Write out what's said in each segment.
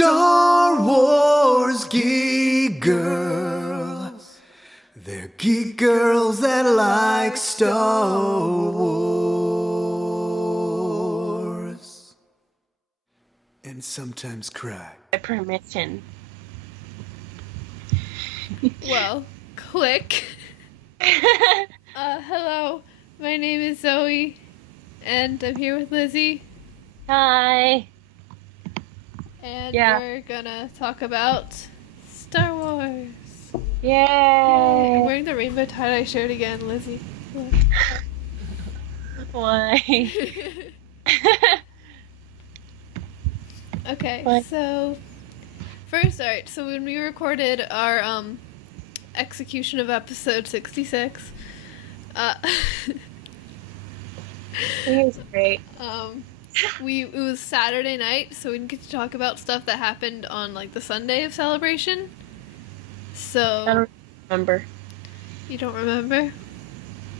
Star Wars geek girls. They're geek girls that like Star Wars. And sometimes cry. By permission. Well, click. Hello, my name is Zoe, and I'm here with Lizzie, Hi. and Yeah. we're gonna talk about Star Wars. Yay. I'm wearing the rainbow tie-dye shirt again, Lizzie. Look. Why? Okay, What? so first, alright, so when we recorded our execution of episode 66, It was great. it was Saturday night, so we didn't get to talk about stuff that happened on like the Sunday of celebration. I So don't remember. you don't remember?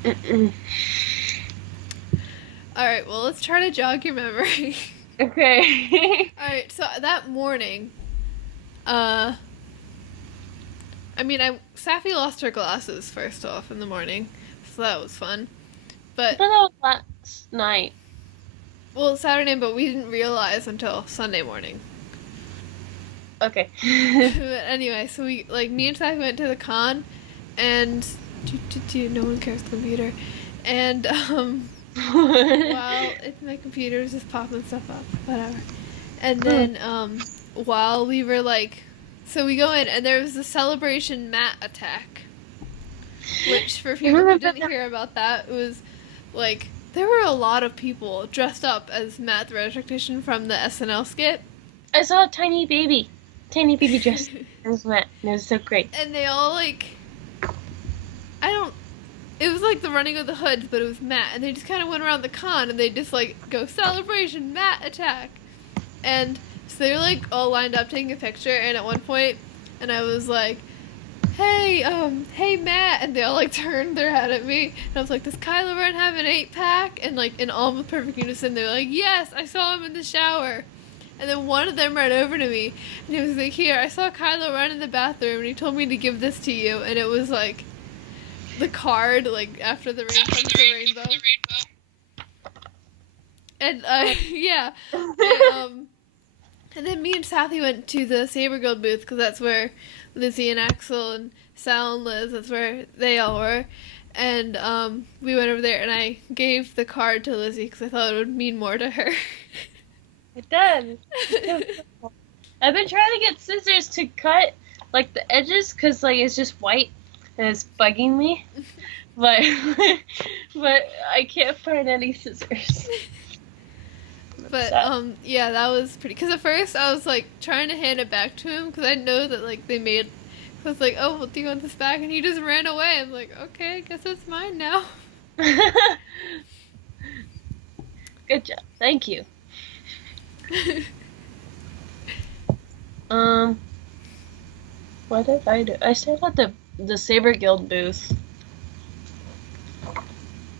Mm-mm. All right, well, let's try to jog your memory. Okay. All right, so that morning, Safi lost her glasses first off in the morning, so that was fun. I But thought that was last night. well, Saturday, but we didn't realize until Sunday morning. Okay. But anyway, so me and Safi went to the con, and no one cares computer, and while my computer was just popping stuff up, whatever. And then while we were so we go in and there was a celebration mat attack, which for people who didn't hear about that, it was like there were a lot of people dressed up as Matt the Red Tactician from the SNL skit. I saw a tiny baby dressed as Matt. It was so great. And they all it was like the running of the hoods, but it was Matt, and they just kind of went around the con, and they just go celebration Matt attack, and so they were all lined up taking a picture, and at one point, and I was like, hey Matt, and they all turned their head at me, and I was like, does Kylo Ren have an 8-pack? And in almost perfect unison, they were like, yes, I saw him in the shower. And then one of them ran over to me, and he was like, here, I saw Kylo Ren in the bathroom, and he told me to give this to you, and it was the card, after the rain comes the rainbow. And, yeah. And then me and Sathi went to the Saber Guild booth, because that's where Lizzie and Axel and Sal and Liz, that's where they all were. And, we went over there, and I gave the card to Lizzie, because I thought it would mean more to her. It does. I've been trying to get scissors to cut the edges because it's just white and it's bugging me. But but I can't find any scissors. But yeah, that was pretty. Because at first I was trying to hand it back to him because I know that they made. I was like, oh, well, do you want this back? And he just ran away. I'm like, okay, I guess it's mine now. Good job. Thank you. What did I do? I stayed at the Saber Guild booth.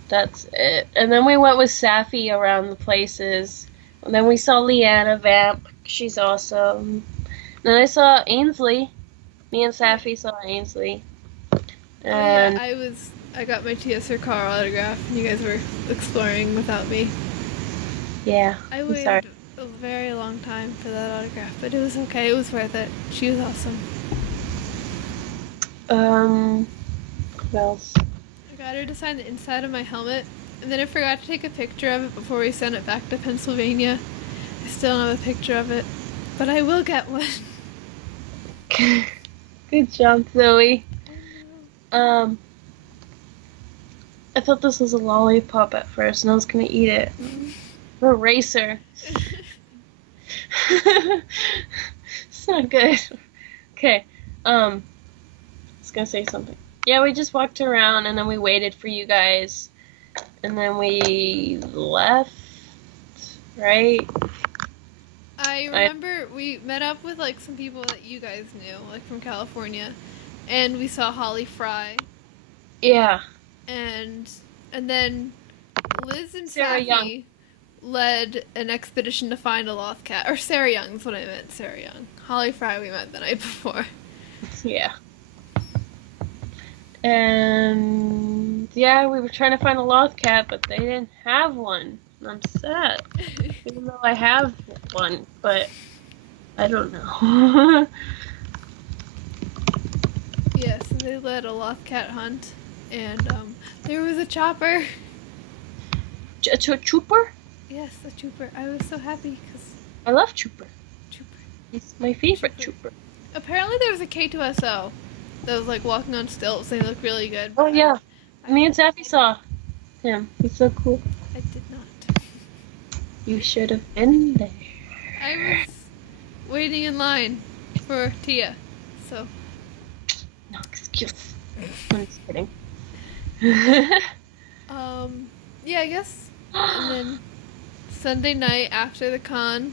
That's it. And then we went with Safi around the places. And then we saw Leanna Vamp. She's awesome. Then I saw Ainsley. Me and Safi saw Ainsley. And oh, yeah, I got my T.S. car autograph, and you guys were exploring without me. yeah, I I'm waited sorry. a very long time for that autograph, but it was okay. It was worth it. She was awesome. What else? I got her to sign the inside of my helmet, and then I forgot to take a picture of it before we sent it back to Pennsylvania. I still don't have a picture of it, but I will get one. Good job, Zoe. I thought this was a lollipop at first, and I was gonna eat it. A racer. It's not good. Okay. I was gonna say something. Yeah, we just walked around, and then we waited for you guys, and then we left. Right? I remember we met up with some people that you guys knew, from California, and we saw Holly Fry. Yeah. And then Liz and Sarah Safi Young. led an expedition to find a lost cat. Or Sarah Young's what I meant. Sarah Young. Holly Fry we met the night before. Yeah. And yeah, we were trying to find a lost cat, but they didn't have one. I'm sad. Even though I have one, but I don't know. Yes, and they led a lost cat hunt, and there was a chopper. A trooper? Yes, a trooper. I was so happy because I love Trooper. trooper. He's my favorite Trooper. Apparently, there was a K2SO that was like walking on stilts. They look really good. Oh yeah, me and Sappy saw him. He's so cool. I did not. You should have been there. I was waiting in line for Tia, so. No excuse. I'm just kidding. Yeah, I guess. And then Sunday night after the con,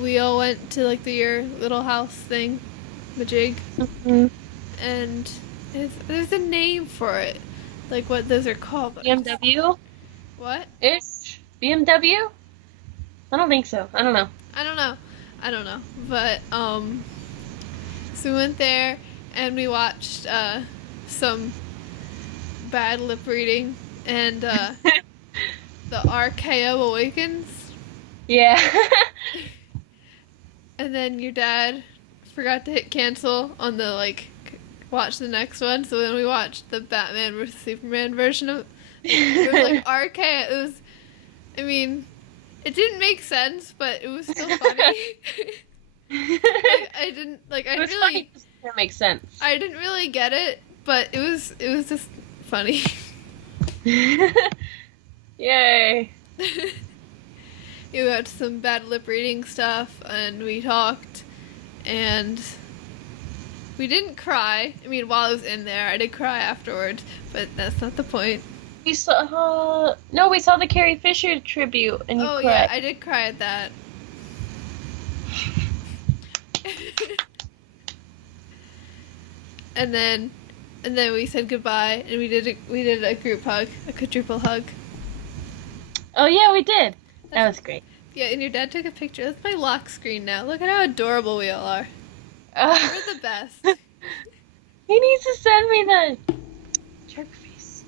we all went to like your little house thing, Majig, and there's a name for it, like what those are called. But BMW? what? Ish? BMW? I don't think so. I don't know. I don't know. But so we went there and we watched some bad lip reading and the RKO Awakens. Yeah. And then your dad forgot to hit cancel on the watch the next one. So then we watched the Batman vs Superman version of it. Was like RKO. It was, I mean, it didn't make sense, but it was still funny. I didn't really. Funny. That makes sense. I didn't really get it, but it was just funny. Yay. We watched some bad lip reading stuff, and we talked, and we didn't cry. I mean, while I was in there, I did cry afterwards, but that's not the point. We saw the Carrie Fisher tribute, and you cried. Yeah, I did cry at that. and then we said goodbye, and we did a group hug, a quadruple hug. Oh yeah, we did. That was great. Yeah, and your dad took a picture. That's my lock screen now. Look at how adorable we all are. We're the best. He needs to send me the jerk face.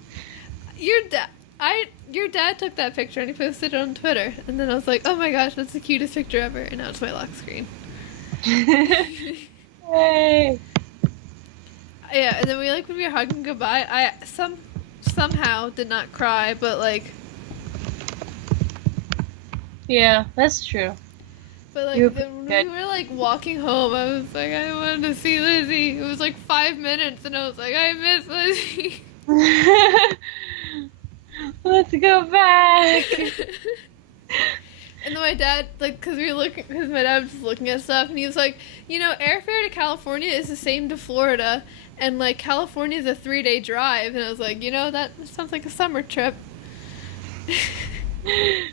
Your dad took that picture and he posted it on Twitter, and then I was like, oh my gosh, that's the cutest picture ever, and now it's my lock screen. Yay. Yeah, and then when we were hugging goodbye, I somehow did not cry, but yeah, that's true. But when we were walking home, I was like, I wanted to see Lizzie. It was 5 minutes, and I was like, I miss Lizzie. Let's go back. And then my dad, because my dad was just looking at stuff, and he was like, airfare to California is the same to Florida, and California is a 3-day drive, and I was like, that sounds like a summer trip.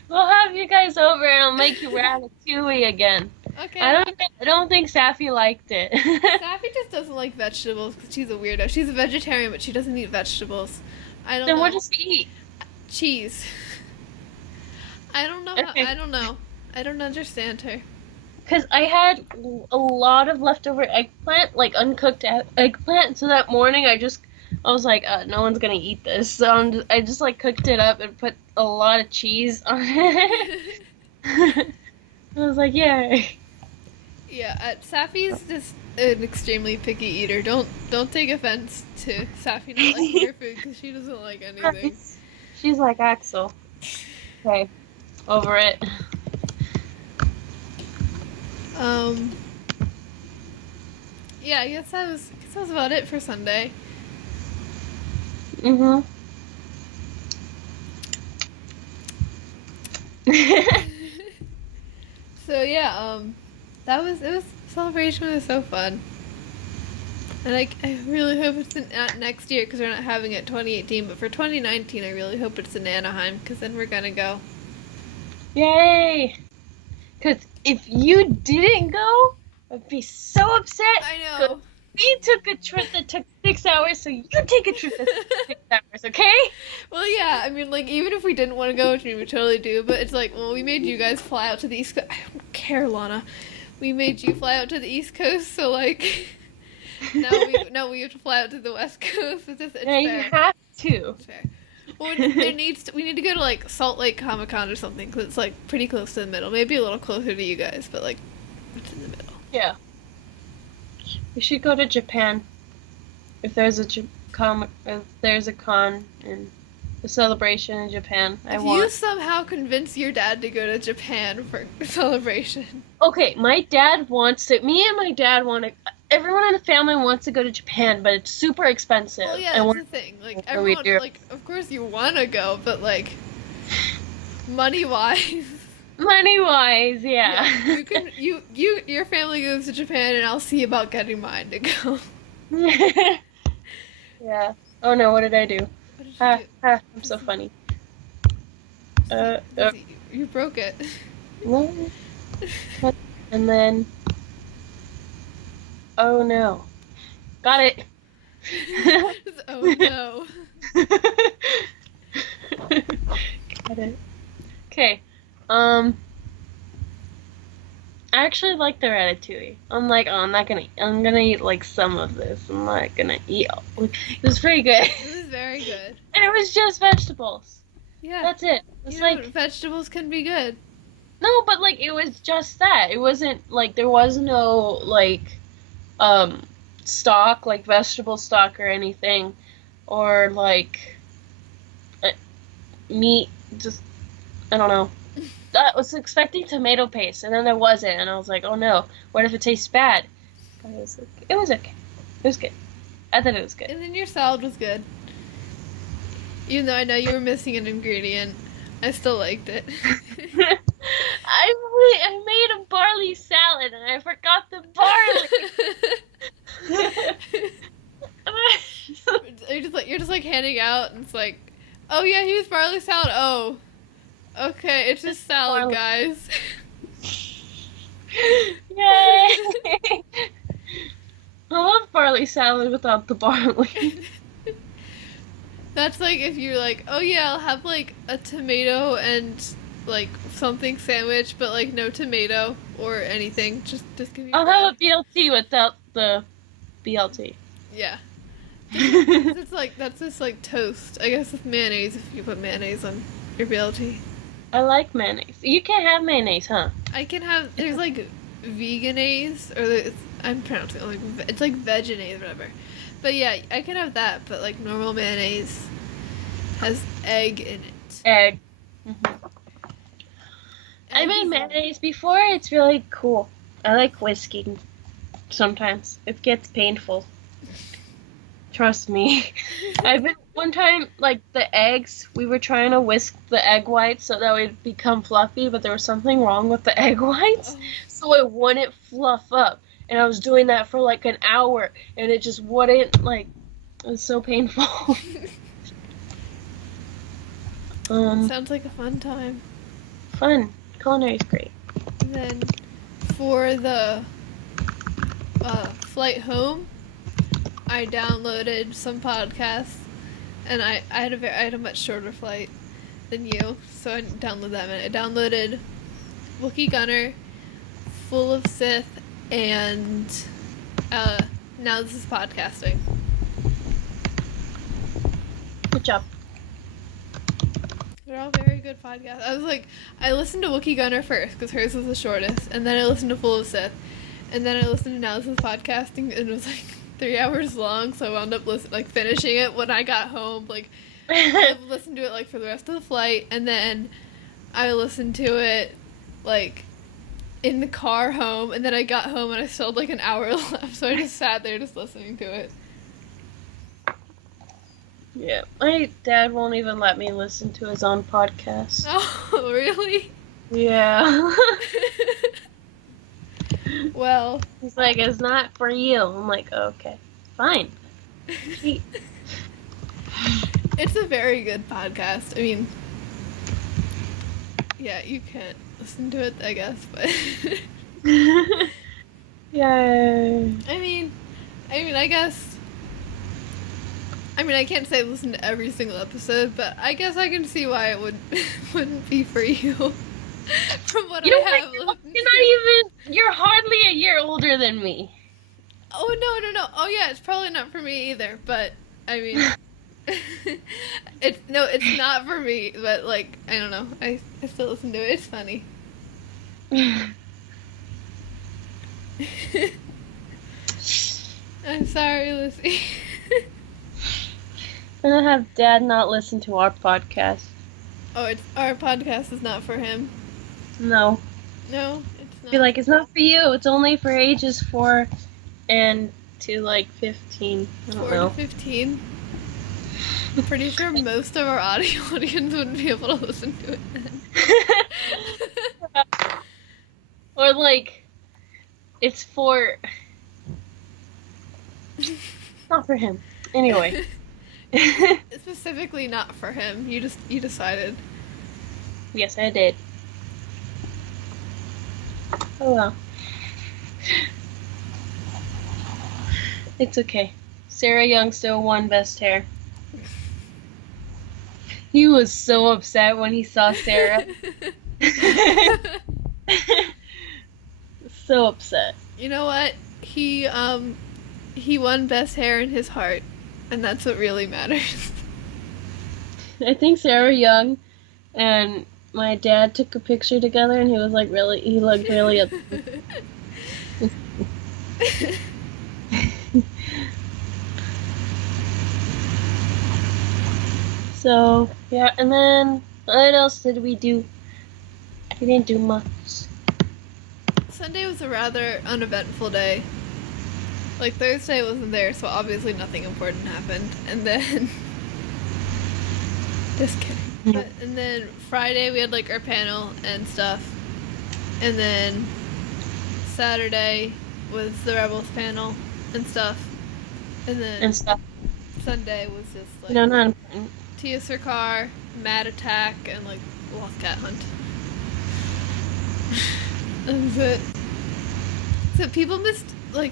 We'll have you guys over, and I'll make you ratatouille again. Okay. I don't think Sappy liked it. Sappy just doesn't like vegetables because she's a weirdo. She's a vegetarian, but she doesn't eat vegetables. I don't know. Then what does she eat? Cheese. I don't know. Okay. I don't know. I don't understand her. Because I had a lot of leftover eggplant, uncooked eggplant. So that morning I was like, no one's gonna eat this. So I just cooked it up and put a lot of cheese on it. I was like, yay. Yeah, Sappy's just an extremely picky eater. Don't take offense to Sappy not liking your food because she doesn't like anything. She's like Axel. Okay, over it. Yeah, I guess that was about it for Sunday. Mhm. So yeah, celebration was so fun, and I really hope it's not next year because we're not having it 2018, but for 2019 I really hope it's in Anaheim because then we're gonna go. Yay! Because if you didn't go, I'd be so upset. I know. We took a trip that took 6 hours, so you take a trip that's 6 hours, okay? Well, yeah, I mean, like, even if we didn't want to go, which we would totally do, but it's like, well, we made you guys fly out to the East Coast. I don't care, Lana. We made you fly out to the East Coast, so, like, now we have to fly out to the West Coast. It's Yeah, you fair. have to. It's fair. Well, we need to go to, like, Salt Lake Comic-Con or something, because it's, like, pretty close to the middle. Maybe a little closer to you guys, but, like, it's in the middle. Yeah. We should go to Japan. If there's a con and a celebration in Japan, If you somehow convince your dad to go to Japan for a celebration. Okay, my dad wants it. Me and my dad want to. Everyone in the family wants to go to Japan, but it's super expensive. Well, yeah, and that's we're- the thing. Like, what do everyone, we do? like, of course you want to go, but, like, money-wise. Money-wise, yeah. You can, your family goes to Japan, and I'll see about getting mine to go. Yeah. Oh no, what did I do? What did you Ha, do? ha, I'm so funny. You broke it. What? And then. Oh no. Got it. Oh no. Got it. Okay. I actually like the ratatouille. I'm like, oh, I'm gonna eat like some of this. I'm not gonna eat all. It was pretty good. It was very good. And it was just vegetables. Yeah. That's it. It's You know, like, vegetables can be good. no, but like, it was just that. It wasn't like, there was no like, stock, like vegetable stock or anything. Or like, meat, just, I don't know. I was expecting tomato paste, and then there wasn't, and I was like, oh no, what if it tastes bad? But it was okay. It was good. I thought it was good. And then your salad was good. Even though I know you were missing an ingredient, I still liked it. I made a barley salad, and I forgot the barley. You're just like handing out, and it's like, oh yeah, here's barley salad. Oh, okay, it's just salad, barley. guys. Yay! I love barley salad without the barley. That's like if you're like, oh yeah, I'll have like a tomato and like something sandwich, but like no tomato or anything. Just give me. I'll have a BLT without the BLT. Yeah. It's like that's just like toast. I guess with mayonnaise if you put mayonnaise on your BLT. I like mayonnaise. You can't have mayonnaise, huh? I can have there's like veganase or I'm pronouncing it like it's like veganaise or whatever. But yeah, I can have that, but like normal mayonnaise has egg in it. Egg. I Egg made is- mayonnaise before. It's really cool. I like whisking. Sometimes it gets painful. Trust me. I've been one time like the eggs. We were trying to whisk the egg whites so that it would become fluffy, but there was something wrong with the egg whites, Oh. so it wouldn't fluff up. And I was doing that for like an hour, and it just wouldn't like. It was so painful. Sounds like a fun time. Fun. Culinary's great. And then for the flight home, I downloaded some podcasts, and I had a much shorter flight than you, so I didn't download that many. I downloaded Wookiee Gunner, Full of Sith, and Now This Is Podcasting. Good job. They're all very good podcasts. I listened to Wookiee Gunner first because hers was the shortest, and then I listened to Full of Sith, and then I listened to Now This Is Podcasting, and it was like 3 hours long, so I wound up finishing it when I got home. Like, I listened to it like for the rest of the flight, and then I listened to it like in the car home, and then I got home and I still had like an hour left, so I just sat there just listening to it. Yeah, my dad won't even let me listen to his own podcast. Oh, really? Yeah. Well, He's like, it's not for you. I'm like, okay, fine. it's a very good podcast. I mean, yeah, you can't listen to it, I guess, but Yay. I mean, I guess I mean, I can't say I listen to every single episode, but I guess I can see why it wouldn't be for you. From what You know I what? have You're listened to. not even. You're hardly a year older than me. Oh no! Oh yeah, it's probably not for me either. But I mean, it's not for me. But like, I don't know. I still listen to it. It's funny. I'm sorry, Lizzie. I'm gonna have Dad not listen to our podcast. Oh, our podcast is not for him. No. No, it's not. Be like, it's not for you. It's only for ages 4 and to like 15. I don't 4 know. to 15. I'm pretty sure most of our audio audience wouldn't be able to listen to it then. Or like, it's for. Not for him. Anyway. It's specifically not for him. You decided. Yes, I did. Oh well. It's okay. Sarah Young still won Best Hair. He was so upset when he saw Sarah. So upset. You know what? He won best hair in his heart, and that's what really matters. I think Sarah Young and my dad took a picture together, and he was like he looked really upset. So, yeah, and then what else did we do? We didn't do much. Sunday was a rather uneventful day. Like, Thursday wasn't there, so obviously nothing important happened. And then... Just kidding. And then Friday we had, like, our panel and stuff. And then Saturday was the Rebels panel and stuff. And then And stuff. Sunday was just, like... No, not important. Tia Sircar, Mad Attack, and, like, Lost Cat Hunt. That was it. So people I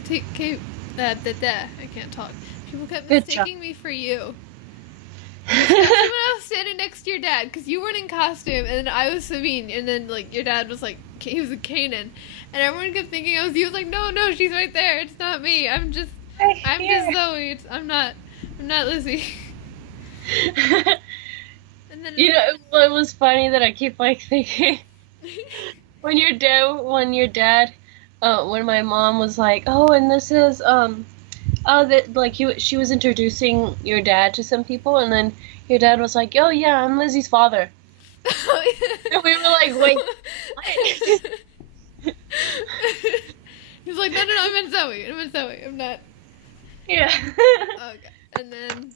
can't talk. People kept Good mistaking me for you. Especially when I was standing next to your dad, because you weren't in costume, and then I was Sabine, and then, like, your dad was, like, he was a Kanan. And everyone kept thinking I was you. I was like, no, she's right there. It's not me. I'm just Zoe. I'm not Lizzie. And then You know, it was funny that I keep like thinking when my mom was like, oh, and this is she was introducing your dad to some people, and then your dad was like, oh yeah, I'm Lizzie's father. And we were like, wait, what? He's like, no, I meant Zoe. I'm not. Yeah. Okay. And then,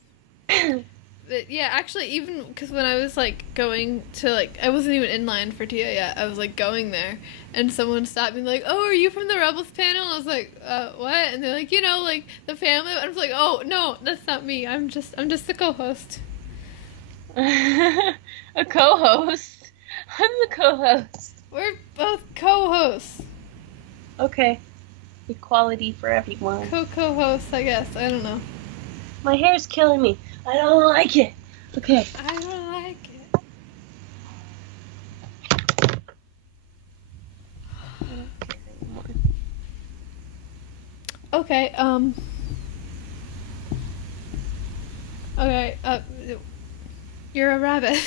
but yeah, actually, even because when I was like going to like, I wasn't even in line for Tia yet. I was like going there, and someone stopped me like, "Oh, are you from the Rebels panel?" I was like, "What?" And they're like, like the family. I was like, "Oh no, that's not me. I'm just the co-host." A co-host. I'm the co-host. We're both co-hosts. Okay. Equality for everyone. Co-hosts, I guess. I don't know. My hair's killing me. I don't like it. Okay. I don't like it. Okay, Okay, you're a rabbit.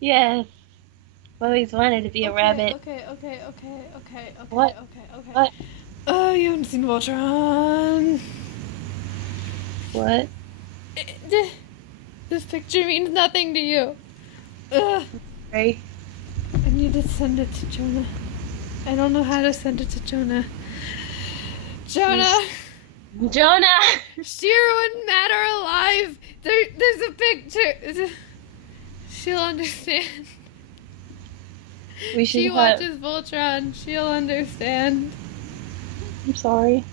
Yes. I've always wanted to be a rabbit. Okay. What? Okay. What? Oh, you haven't seen Voltron. What? This picture means nothing to you. Ugh. Right? I need to send it to Jonah. I don't know how to send it to Jonah. Jonah! Jonah! Shira and Matt are alive! There's a picture. She'll understand. She watches Voltron. She'll understand. I'm sorry.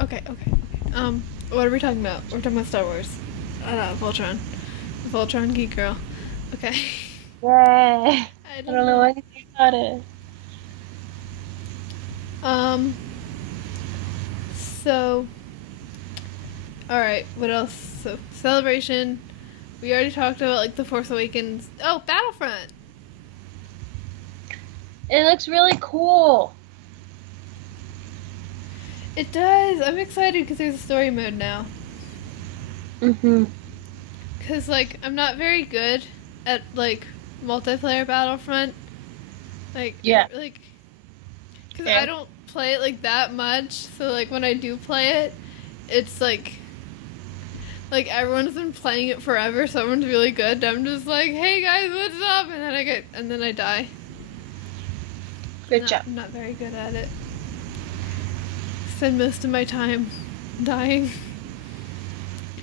Okay. What are we talking about? We're talking about Star Wars. Voltron. Voltron Geek Girl. Okay. Yay! I don't know anything about it. Um. So. All right. What else? So Celebration. We already talked about like the Force Awakens. Oh, Battlefront. It looks really cool. It does. I'm excited because there's a story mode now. Mhm. Because like I'm not very good at like multiplayer Battlefront. Like Yeah. Like because Okay. I don't play it like that much. So like when I do play it, it's like everyone's been playing it forever. So everyone's really good. I'm just like, hey guys, what's up? And then I die. Good job. I'm not very good at it. Spend most of my time dying.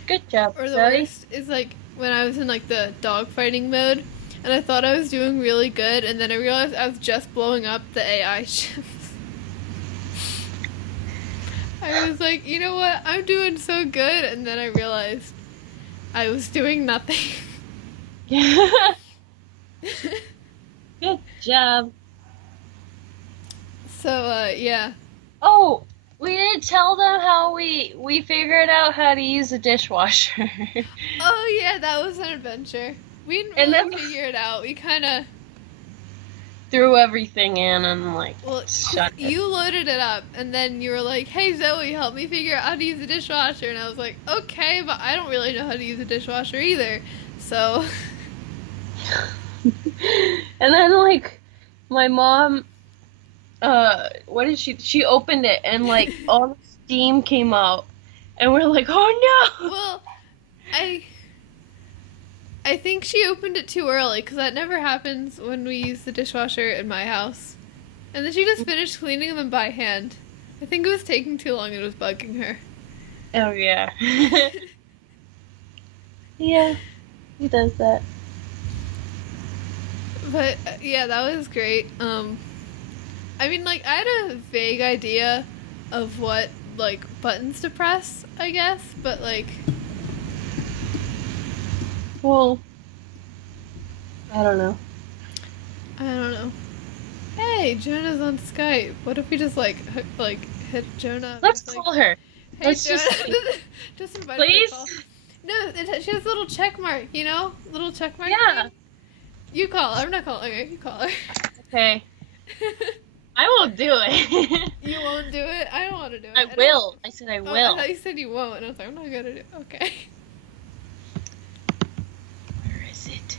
Good job, Or the Zoe. worst is like when I was in like the dogfighting mode, and I thought I was doing really good, and then I realized I was just blowing up the AI ships. I was like, you know what? I'm doing so good, and then I realized I was doing nothing. Good job. So yeah. Oh, we didn't tell them how we figured out how to use a dishwasher. Oh yeah, that was an adventure. We didn't And really then- figure it out. We kind of Threw everything in and like shut it. you loaded it up, and then you were like, "Hey Zoe, help me figure out how to use the dishwasher." And I was like, "Okay, but I don't really know how to use a dishwasher either." So And then like my mom what did she opened it and like all the steam came out and we're like, oh no. well, I think she opened it too early because that never happens when we use the dishwasher in my house. And then she just finished cleaning them by hand. I think it was taking too long and it was bugging her. Oh yeah. Yeah, he does that. But yeah, that was great. I mean, like I had a vague idea of what like buttons to press, I guess, but like Well, I don't know. I don't know. Hey, Jonah's on Skype. What if we just like hit Jonah? up Let's with, like, call her. Hey, Let's Jonah. just Just invite her to please. call. No, she has a little check mark. You know, little check mark. Yeah. thing. You call her. I'm not calling her. You call her. Okay. I will do it. You won't do it. I don't want to do it. I will. I said I Oh, will. I thought you said you won't, and I was like, I'm not gonna do it. Okay. Where is it?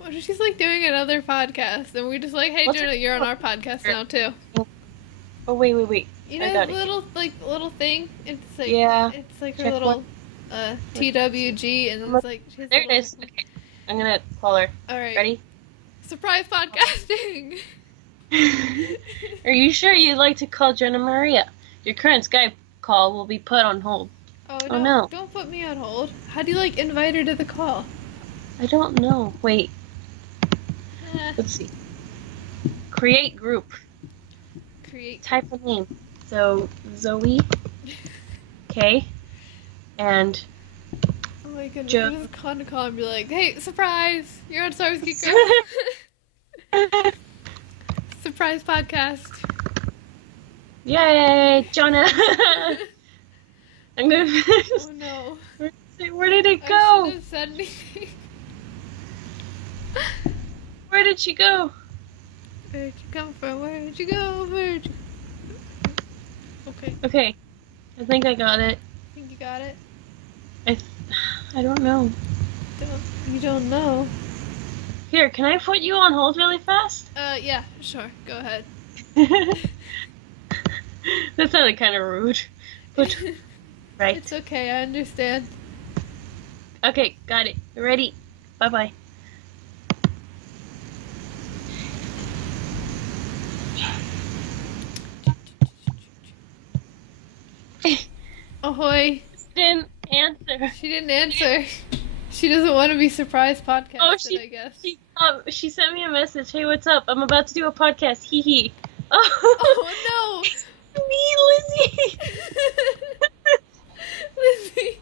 Well, she's like doing another podcast, and we're just like, hey, What's Jonah, it you're on called? our podcast now too. Oh wait. You I know, got the it. little thing. It's like Yeah. it's like her Check little TWG, and it's like she has a There it little is. Okay. I'm gonna call her. All right. Ready? Surprise podcasting. Are you sure you'd like to call Jenna Maria? Your current Skype call will be put on hold. Oh no. Don't put me on hold. How do you like invite her to the call? I don't know. Wait. Eh, Let's see. Create group. create. Type a name. So Zoe. Okay. And Oh my goodness. Jo- I'm just calling to call and be like, hey, surprise! You're on Stars Geek Girl. Surprise podcast. Yay, Jonah. I'm gonna. Oh no. Where did it I go? shouldn't have said anything. Where did she go? Where'd you come from? Where'd you go? Where'd you... Okay, Okay. I think I got it. I think you got it. I don't know. You don't know. Here, can I put you on hold really fast? Yeah, sure. Go ahead. That sounded kind of rude. But right. It's okay, I understand. Okay, got it. Ready? Bye-bye. Ahoy. Didn't answer. She didn't answer. She doesn't want to be surprised podcasted, Oh, I guess. she sent me a message. Hey, what's up? I'm about to do a podcast. Hee hee. Oh Me, Lizzie. no! Lizzie.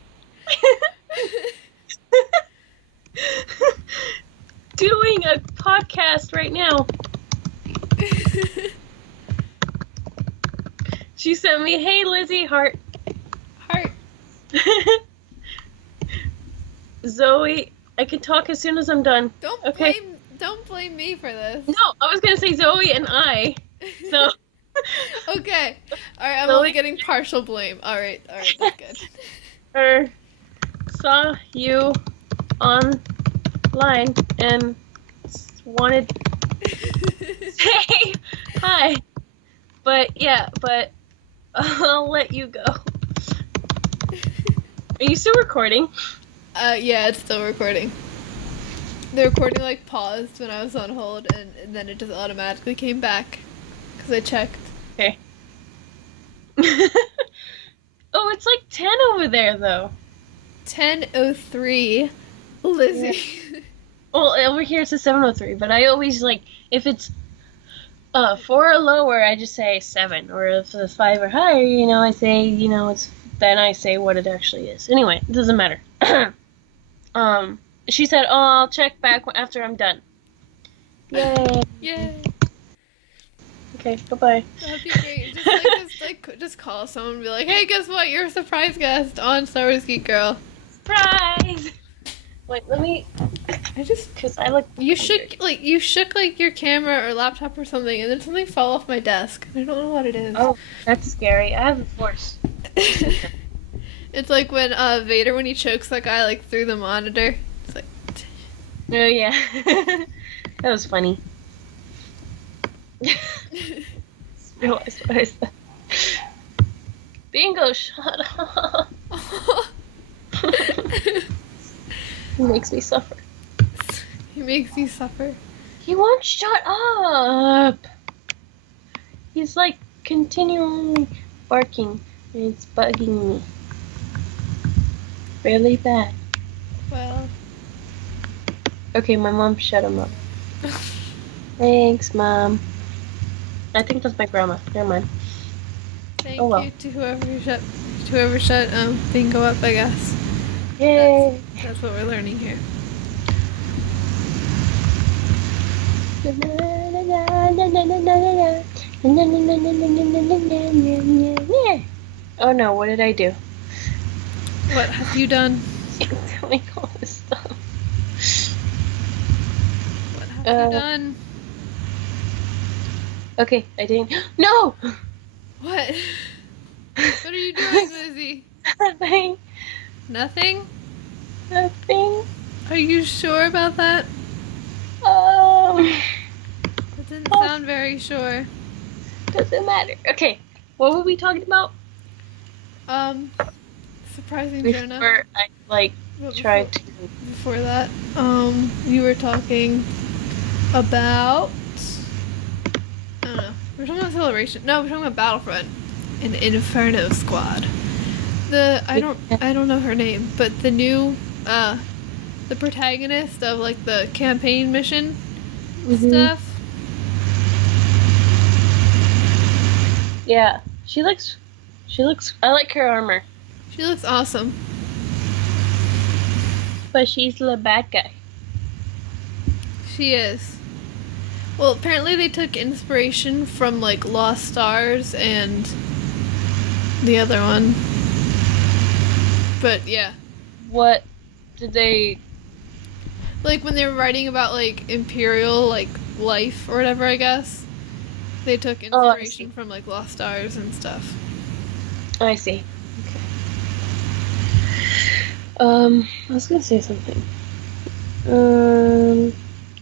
Doing a podcast right now. She sent me, "Hey Lizzie, heart." Heart. Zoe, I can talk as soon as I'm done. Don't Okay. don't blame me for this. No, I was gonna say Zoe and I. So Okay. Alright, I'm Zoe only getting partial blame. Alright, that's good. saw you online and wanted to say hi. But yeah, but I'll let you go. Are you still recording? Yeah, it's still recording. The recording like paused when I was on hold, and then it just automatically came back because I checked. Okay. Oh, it's like 10 over there though. 10:03, Lizzie. Well, over here it's a 7:03, but I always like if it's 4 or lower, I just say 7, or if it's 5 or higher, I say it's then I say what it actually is. Anyway, it doesn't matter. She said, "Oh, I'll check back after I'm done." Yay! Yay. Okay, bye-bye. That'd be great. Just call someone and be like, "Hey, guess what? You're a surprise guest on Star Wars Geek Girl." Surprise! Wait, let me. Because I look. You shook like your camera or laptop or something, and then something fell off my desk. I don't know what it is. Oh, that's scary. I have the Force. It's like when Vader, when he chokes that guy like through the monitor. It's like. Oh yeah, that was funny. Realized what I said. Bingo, shut up. He makes me suffer. He makes you suffer. He won't shut up. He's like continually barking, and it's bugging me. Really bad. Well. Okay, my mom shut him up. Thanks, Mom. I think that's my grandma. Never mind. Thank Oh, well. you to whoever shut Bingo up, I guess. Yay! That's what we're learning here. Oh no, what did I do? What have you done? Doing all this stuff. What have you done? Okay, I didn't. No! What? What are you doing, Lizzie? Nothing. Nothing? Nothing. Are you sure about that? Um, That didn't sound very sure. doesn't matter. Okay, what were we talking about? Surprising Jonah. Before I tried to. Before that, you were talking about. I don't know. We're talking about Celebration. No, we're talking about Battlefront and Inferno Squad. I don't know her name, but the new the protagonist of like the campaign mission stuff. Yeah, she looks. I like her armor, She looks awesome. but she's the bad guy. She is. Well, apparently they took inspiration from like Lost Stars and the other one. But yeah, What did they? like when they were writing about like Imperial like life or whatever, I guess. They took Oh, I inspiration from like Lost Stars and stuff. I see. Okay. I was gonna say something.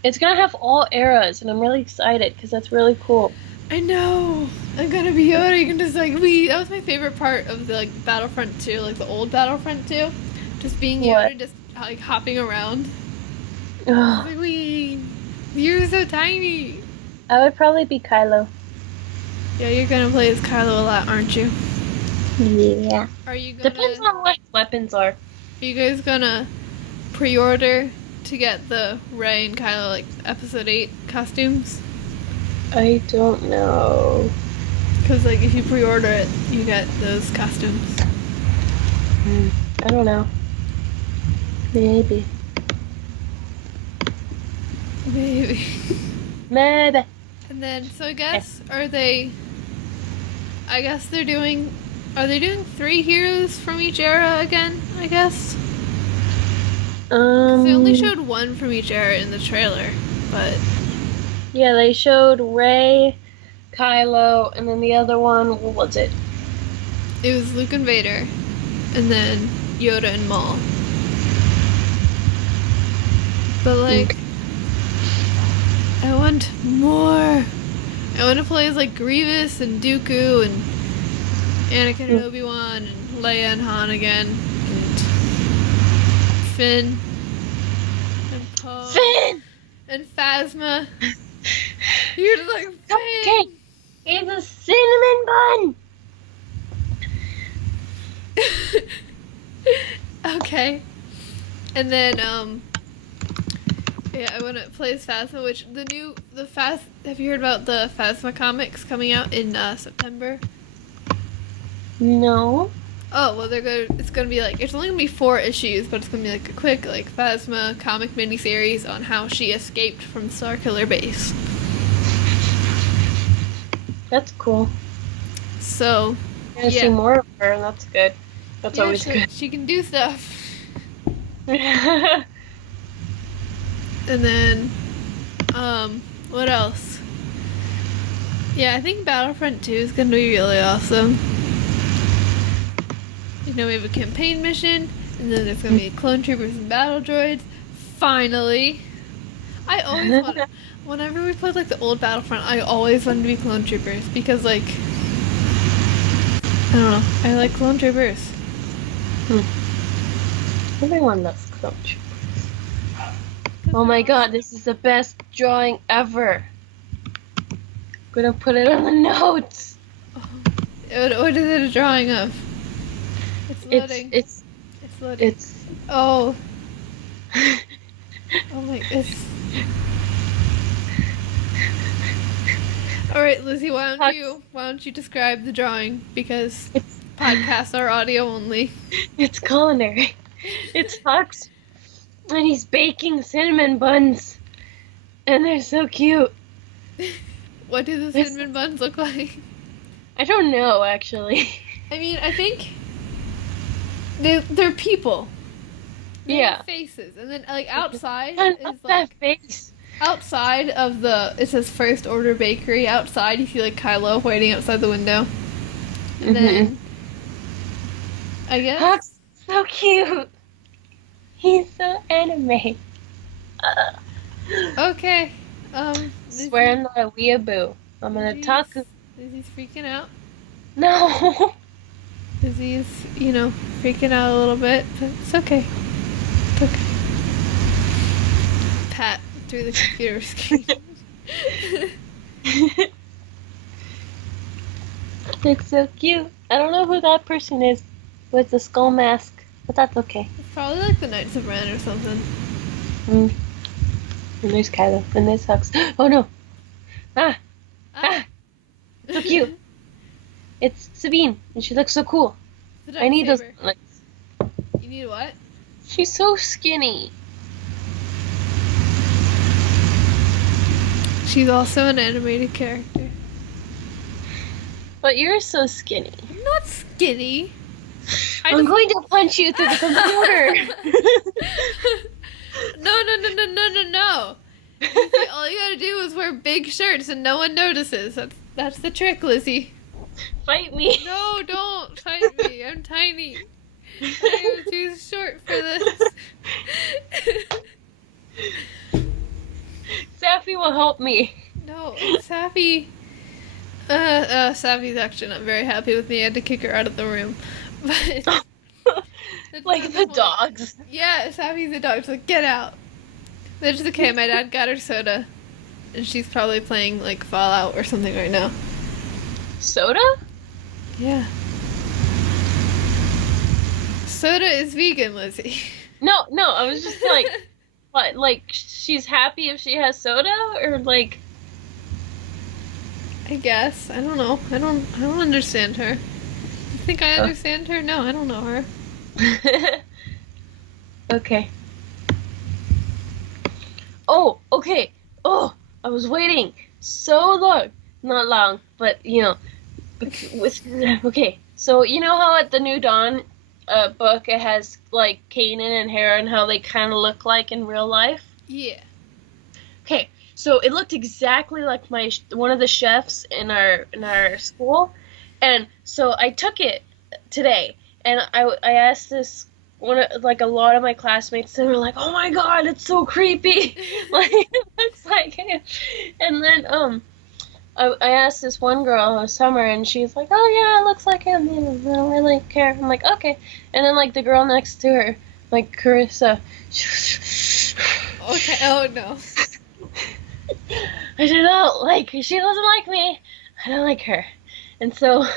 It's gonna have all eras, and I'm really excited because that's really cool. I know. I'm gonna be Yoda. You can just like that was my favorite part of the like Battlefront 2, like the old Battlefront 2. Just being Yoda, What? just like hopping around. Ugh. Like, wee, you're so tiny. I would probably be Kylo. Yeah, you're gonna play as Kylo a lot, aren't you? Yeah. Are you gonna? Depends on what his weapons are. Are you guys gonna pre-order to get the Rey and Kylo like Episode 8 costumes? I don't know. Because like if you pre-order it, you get those costumes. I don't know. Maybe. Maybe. Maybe. And then, so I guess, are they I guess they're doing. Are they doing 3 heroes from each era again? I guess. 'Cause they only showed one from each era in the trailer, but Yeah, they showed Rey, Kylo, and then the other one, what was it? it was Luke and Vader, and then Yoda and Maul. But like, I want more. I want to play as like Grievous and Dooku and Anakin and Obi-Wan and Leia and Han again, and Finn and Poe Finn! and Phasma. You're just like Okay, Finn. it's a cinnamon bun! Okay. And then yeah, I want to play as Phasma, which have you heard about the Phasma comics coming out in September? No. Oh, well it's gonna be like, it's only gonna be 4 issues, but it's gonna be like a quick like Phasma comic miniseries on how she escaped from Starkiller Base. That's cool. So I'm gonna see more of her, and that's good. That's yeah, always good. she can do stuff. And then, what else? Yeah, I think Battlefront 2 is gonna be really awesome. You know, we have a campaign mission, and then there's gonna be clone troopers and battle droids. Finally! I always wanted, whenever we played like the old Battlefront, I always wanted to be clone troopers because like, I don't know, I like clone troopers. Everyone loves clone troopers. Oh my god, this is the best drawing ever. I'm gonna put it on the notes. What is it a drawing of? It's loading. It's loading. Oh. Oh my, Alright, Lizzie, why don't you describe the drawing? Because podcasts are audio only. It's culinary. It's Hux, and he's baking cinnamon buns. And they're so cute. What do the cinnamon buns look like? I don't know, actually. I mean, I think they're people. They have faces, and then like outside is That like face. outside of it says First Order Bakery. Outside, you see like Kylo waiting outside the window, and then I guess Hux, so cute. He's so anime. okay. Swear I'm not a weeaboo. I'm gonna talk. Lizzie's freaking out. No. Lizzie's, freaking out a little bit, but it's okay. It's okay. Pat through the computer screen. It's so cute. I don't know who that person is with the skull mask, but that's okay. It's probably like the Knights of Ren or something. And there's Kylo. And there's Hux. Oh no! Ah! So cute. It's Sabine, and she looks so cool. I need those. Like, you need what? She's so skinny. She's also an animated character. But you're so skinny. I'm not skinny. I'm going to punch you through the computer. No. All you gotta do is wear big shirts and no one notices. That's the trick, Lizzie. Fight me. No, don't fight me. I'm tiny. I am too short for this. Safi will help me. No, Safi. Safi's actually not very happy with me. I had to kick her out of the room. But like the dogs. Yeah, Safi's the dog. She's like, get out. That's okay. My dad got her soda, and she's probably playing like Fallout or something right now. Soda? Yeah. Soda is vegan, Lizzie. No. I was just like, what? Like she's happy if she has soda, or like? I guess. I don't know. I don't understand her. You think I understand her? No, I don't know her. Okay. Oh, okay. Oh, I was waiting so long. Not long, but Okay, so you know how at the New Dawn book it has like Kanan and Hera and how they kind of look like in real life? Yeah. Okay, so it looked exactly like one of the chefs in our school, and so I took it today, and I asked this like a lot of my classmates. They were like, "Oh my god, it's so creepy!" Like it looks like him. And then I asked this one girl Summer, and she's like, "Oh yeah, it looks like him. I don't really care." I'm like, "Okay." And then like the girl next to her, like Carissa, Okay. Oh no. I don't know, like she doesn't like me. I don't like her. And so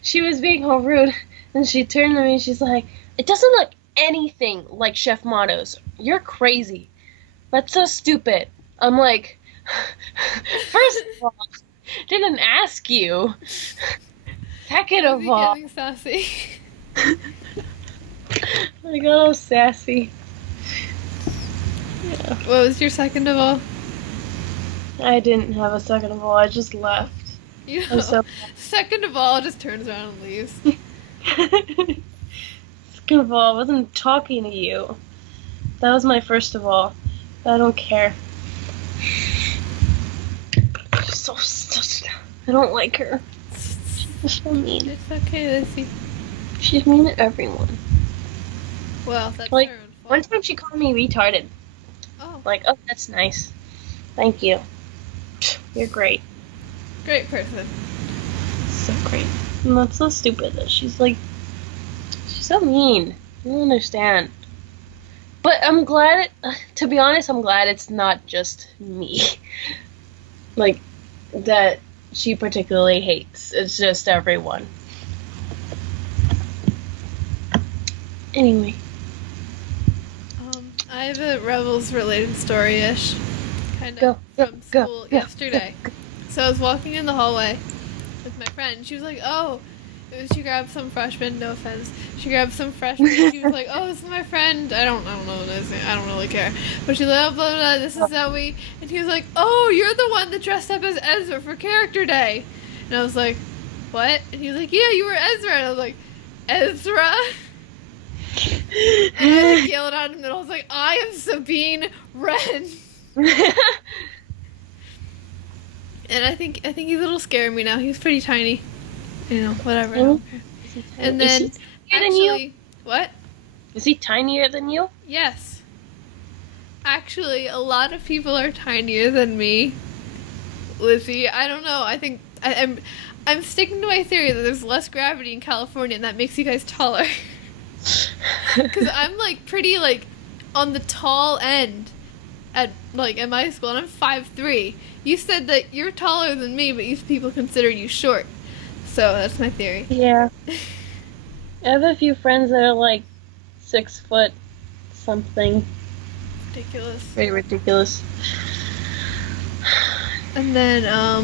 she was being all rude, and she turned to me. She's like, "It doesn't look anything like Chef Motto's. You're crazy. That's so stupid." I'm like, first of all, didn't ask you. Second Is of he all, getting sassy? I got all sassy. Yeah. What was your second of all? I didn't have a second of all. I just left. You I'm know, so second of all just turns around and leaves. second of all, I wasn't talking to you. That was my first of all. I don't care. I don't like her. She's so mean. It's okay, Lizzie. She's mean to everyone. Well, that's Like, her own fault. one time she called me retarded. Oh, Like, oh, that's nice. Thank you. You're great. great person. So great. And that's so stupid that she's so mean. I don't understand. But I'm glad, to be honest, I'm glad it's not just me. Like, that she particularly hates. It's just everyone. Anyway. I have a Rebels related story-ish, kind of, Go, from go, school go, yesterday. So I was walking in the hallway with my friend, and she was like, "Oh," she grabbed some freshman. No offense. She grabbed some freshman. And she was like, "Oh, this is my friend. I don't know what it is. I don't really care." But she's like, "Oh, blah, blah, blah, this is Zoe," and he was like, "Oh, you're the one that dressed up as Ezra for Character Day," and I was like, "What?" And he was like, "Yeah, you were Ezra," and I was like, "Ezra." And I like yelled out in the middle. I was like, "I am Sabine Wren." And I think he's a little scared of me now. He's pretty tiny. You know, whatever. I don't care. And then Is he tinier than you? actually, what? Is he tinier than you? Yes. Actually, a lot of people are tinier than me. Lizzie, I don't know. I think I'm sticking to my theory that there's less gravity in California, and that makes you guys taller. Because I'm like pretty like on the tall end at my school, and I'm 5'3". You said that you're taller than me, but people consider you short. So that's my theory. Yeah. I have a few friends that are like 6 foot something. Ridiculous. Very ridiculous. And then I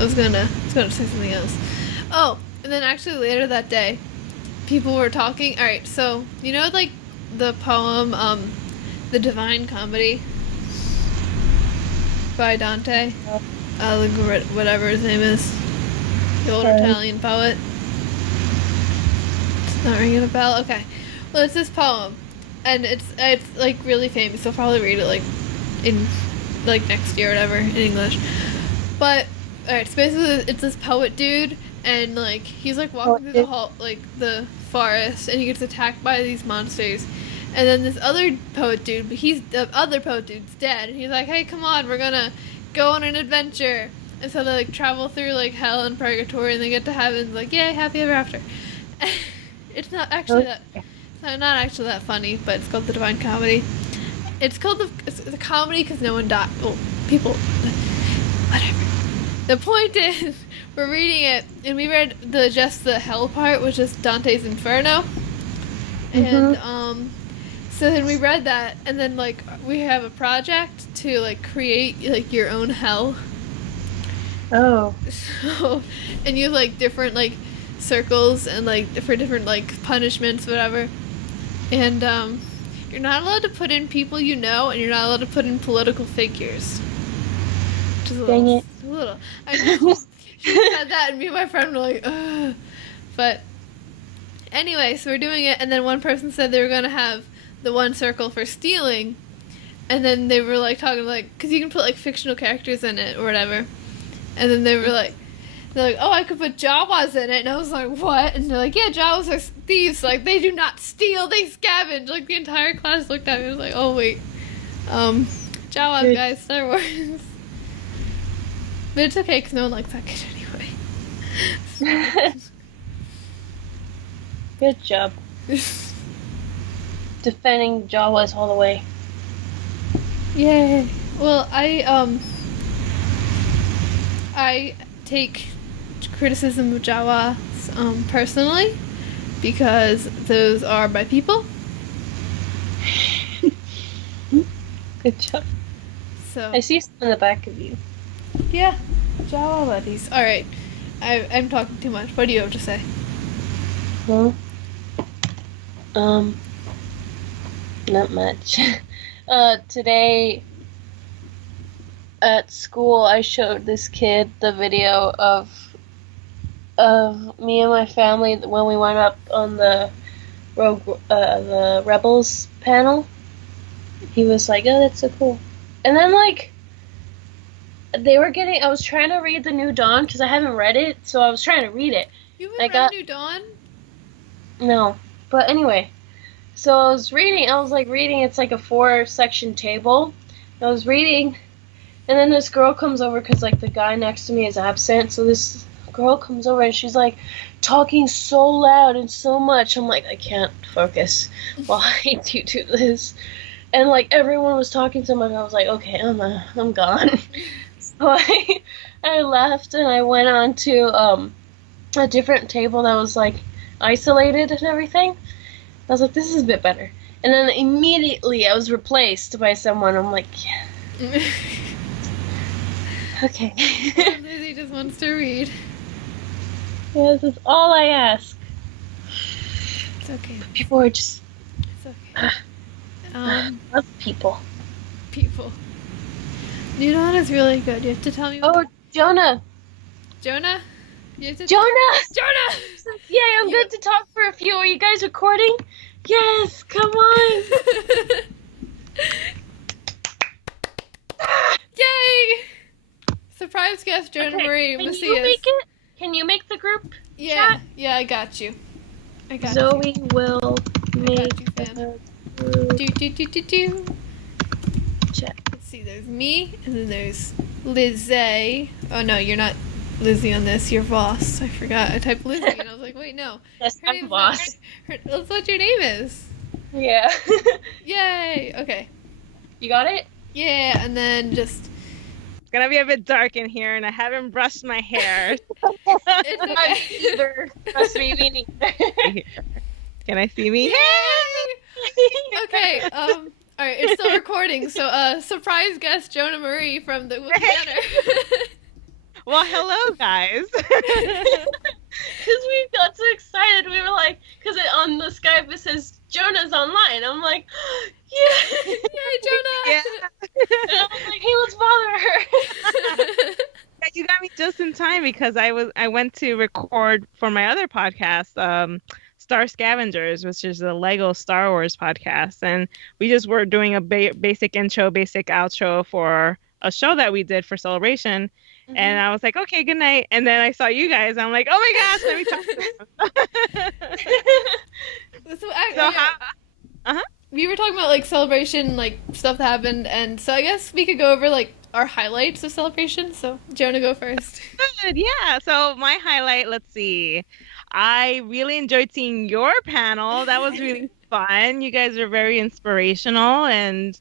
was gonna say something else. Oh, and then actually later that day, people were talking. All right, so you know like the poem "The Divine Comedy" by Dante, whatever his name is, the old Italian poet. It's not ringing a bell. Okay, well it's this poem, and it's like really famous. You'll probably read it like in like next year or whatever in English. But alright, so basically it's this poet dude, and like he's like walking through the forest, and he gets attacked by these monsters. And then this other poet dude, but the other poet dude's dead, and he's like, "Hey, come on, we're gonna go on an adventure." And so they like travel through like hell and purgatory, and they get to heaven. Like, yay, happy ever after. It's not actually not actually that funny, but it's called The Divine Comedy. It's called the comedy because no one died. Well, people, whatever. The point is, we're reading it, and we read just the hell part, which is Dante's Inferno, and so then we read that, and then like we have a project to like create like your own hell. Oh. So, and you have like different like circles and like for different like punishments, whatever, and you're not allowed to put in people you know, and you're not allowed to put in political figures. Which is Dang it. a little. I know. She said that, and me and my friend were like, ugh. But anyway, so we're doing it, and then one person said they were gonna have the one circle for stealing, and then they were like talking like, because you can put like fictional characters in it or whatever, and then they were like, they're like, oh, I could put Jawas in it, and I was like, what? And they're like, yeah, Jawas are thieves, like they do not steal, they scavenge. Like the entire class looked at me, and was like, oh wait, Jawas, guys, Star Wars. But it's okay because no one likes that kid anyway. Good job. Defending Jawas all the way. Yay. Well, I take criticism of Jawas personally because those are my people. Good job. So I see some in the back of you. yeah, Jawa buddies. All right, I'm talking too much. What do you have to say? Well, not much. Today at school, I showed this kid the video of me and my family when we went up on the the Rebels panel. He was like, "Oh, that's so cool," and then like. I was trying to read The New Dawn because I haven't read it, so I was trying to read it. You haven't read New Dawn? No. But anyway, so I was reading, it's like a 4-section table. I was reading, and then this girl comes over because like the guy next to me is absent, so this girl comes over and she's like talking so loud and so much. I'm like, I can't focus while I do this. And like everyone was talking so much, I was like, okay, I'm gone. So I left and I went on to a different table that was like isolated and everything. I was like, this is a bit better. And then immediately I was replaced by someone. I'm like, yeah. Okay. Lizzie just wants to read. Yeah, this is all I ask. It's okay. People are just It's okay. love people. People. New Dawn is really good. You have to tell me. Oh, Jonah. Jonah? You have to Jonah! Jonah! Yay, I'm good to talk for a few. Are you guys recording? Yes, come on. Yay! Surprise guest Jonah Marie. Can We'll see you us. make it? Can you make the group? Yeah, chat? yeah, I got you. Zoe will make you, fam. the group Do. chat. Let's see, there's me, and then there's Lizzie. Oh no, you're not Lizzie on this, you're Voss. I forgot. I typed Lizzie, and I was like, wait, no. Yes, Her I'm name's boss. That's what your name is. Yeah. Yay! Okay. You got it? Yeah, and then just... It's gonna be a bit dark in here, and I haven't brushed my hair. It's Not okay. either. Trust me, me neither. Can I see me? Yay! Okay, alright, it's still recording, so, surprise guest Jonah Marie from the Wiki Center. Well, hello, guys. Because we got so excited, we were like, because on the Skype it says Jonah's online. I'm like, yeah. Yay, Jonah! Yeah. And I was like, hey, let's bother her. Yeah, you got me just in time because I went to record for my other podcast, Star Scavengers, which is a Lego Star Wars podcast, and we just were doing a basic intro, basic outro for a show that we did for Celebration. And I was like, okay, good night. And then I saw you guys. I'm like, oh my gosh, let me talk to them. We were talking about like Celebration, like stuff that happened, and so I guess we could go over like our highlights of Celebration. So Jonah, go first. Good, yeah. So my highlight, let's see. I really enjoyed seeing your panel. That was really fun. You guys are very inspirational, and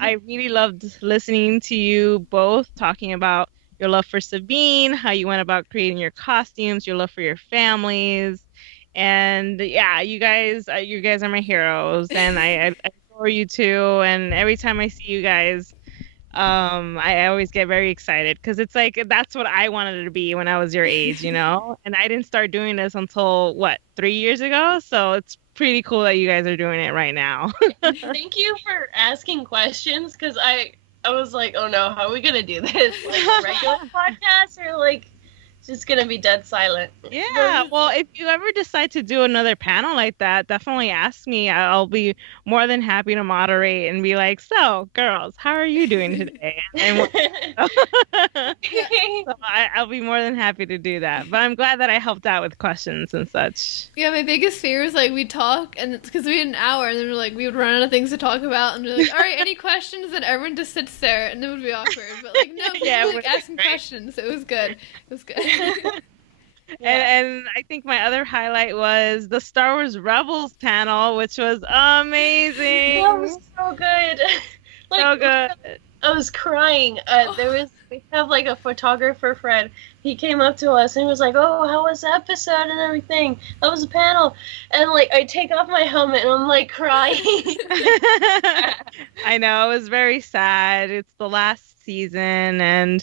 I really loved listening to you both talking about your love for Sabine, how you went about creating your costumes, your love for your families, and yeah, you guys are my heroes, and I adore you too. And every time I see you guys, I always get very excited because it's like that's what I wanted to be when I was your age, you know. And I didn't start doing this until what, 3 years ago. So it's pretty cool that you guys are doing it right now. Thank you for asking questions, because I was like, oh no, how are we gonna do this? Like a regular podcast or like She's gonna be dead silent. Yeah, well, if you ever decide to do another panel like that, definitely ask me. I'll be more than happy to moderate and be like, "So, girls, how are you doing today?" And Yeah. so I'll be more than happy to do that. But I'm glad that I helped out with questions and such. Yeah, my biggest fear is like we'd talk, and it's because we had an hour, and then we're like we would run out of things to talk about, and we're like, all right, any questions? And everyone just sits there, and it would be awkward. But like no, people Yeah, it were, would like be asking great. questions. So it was good. It was good. And I think my other highlight was the Star Wars Rebels panel, which was That amazing. was so good. Like, So good. I was crying. We have like a photographer friend. He came up to us and he was like, "Oh, how was the episode and everything? That was a panel." And like, I take off my helmet and I'm like crying. I know, it was very sad. It's the last season, and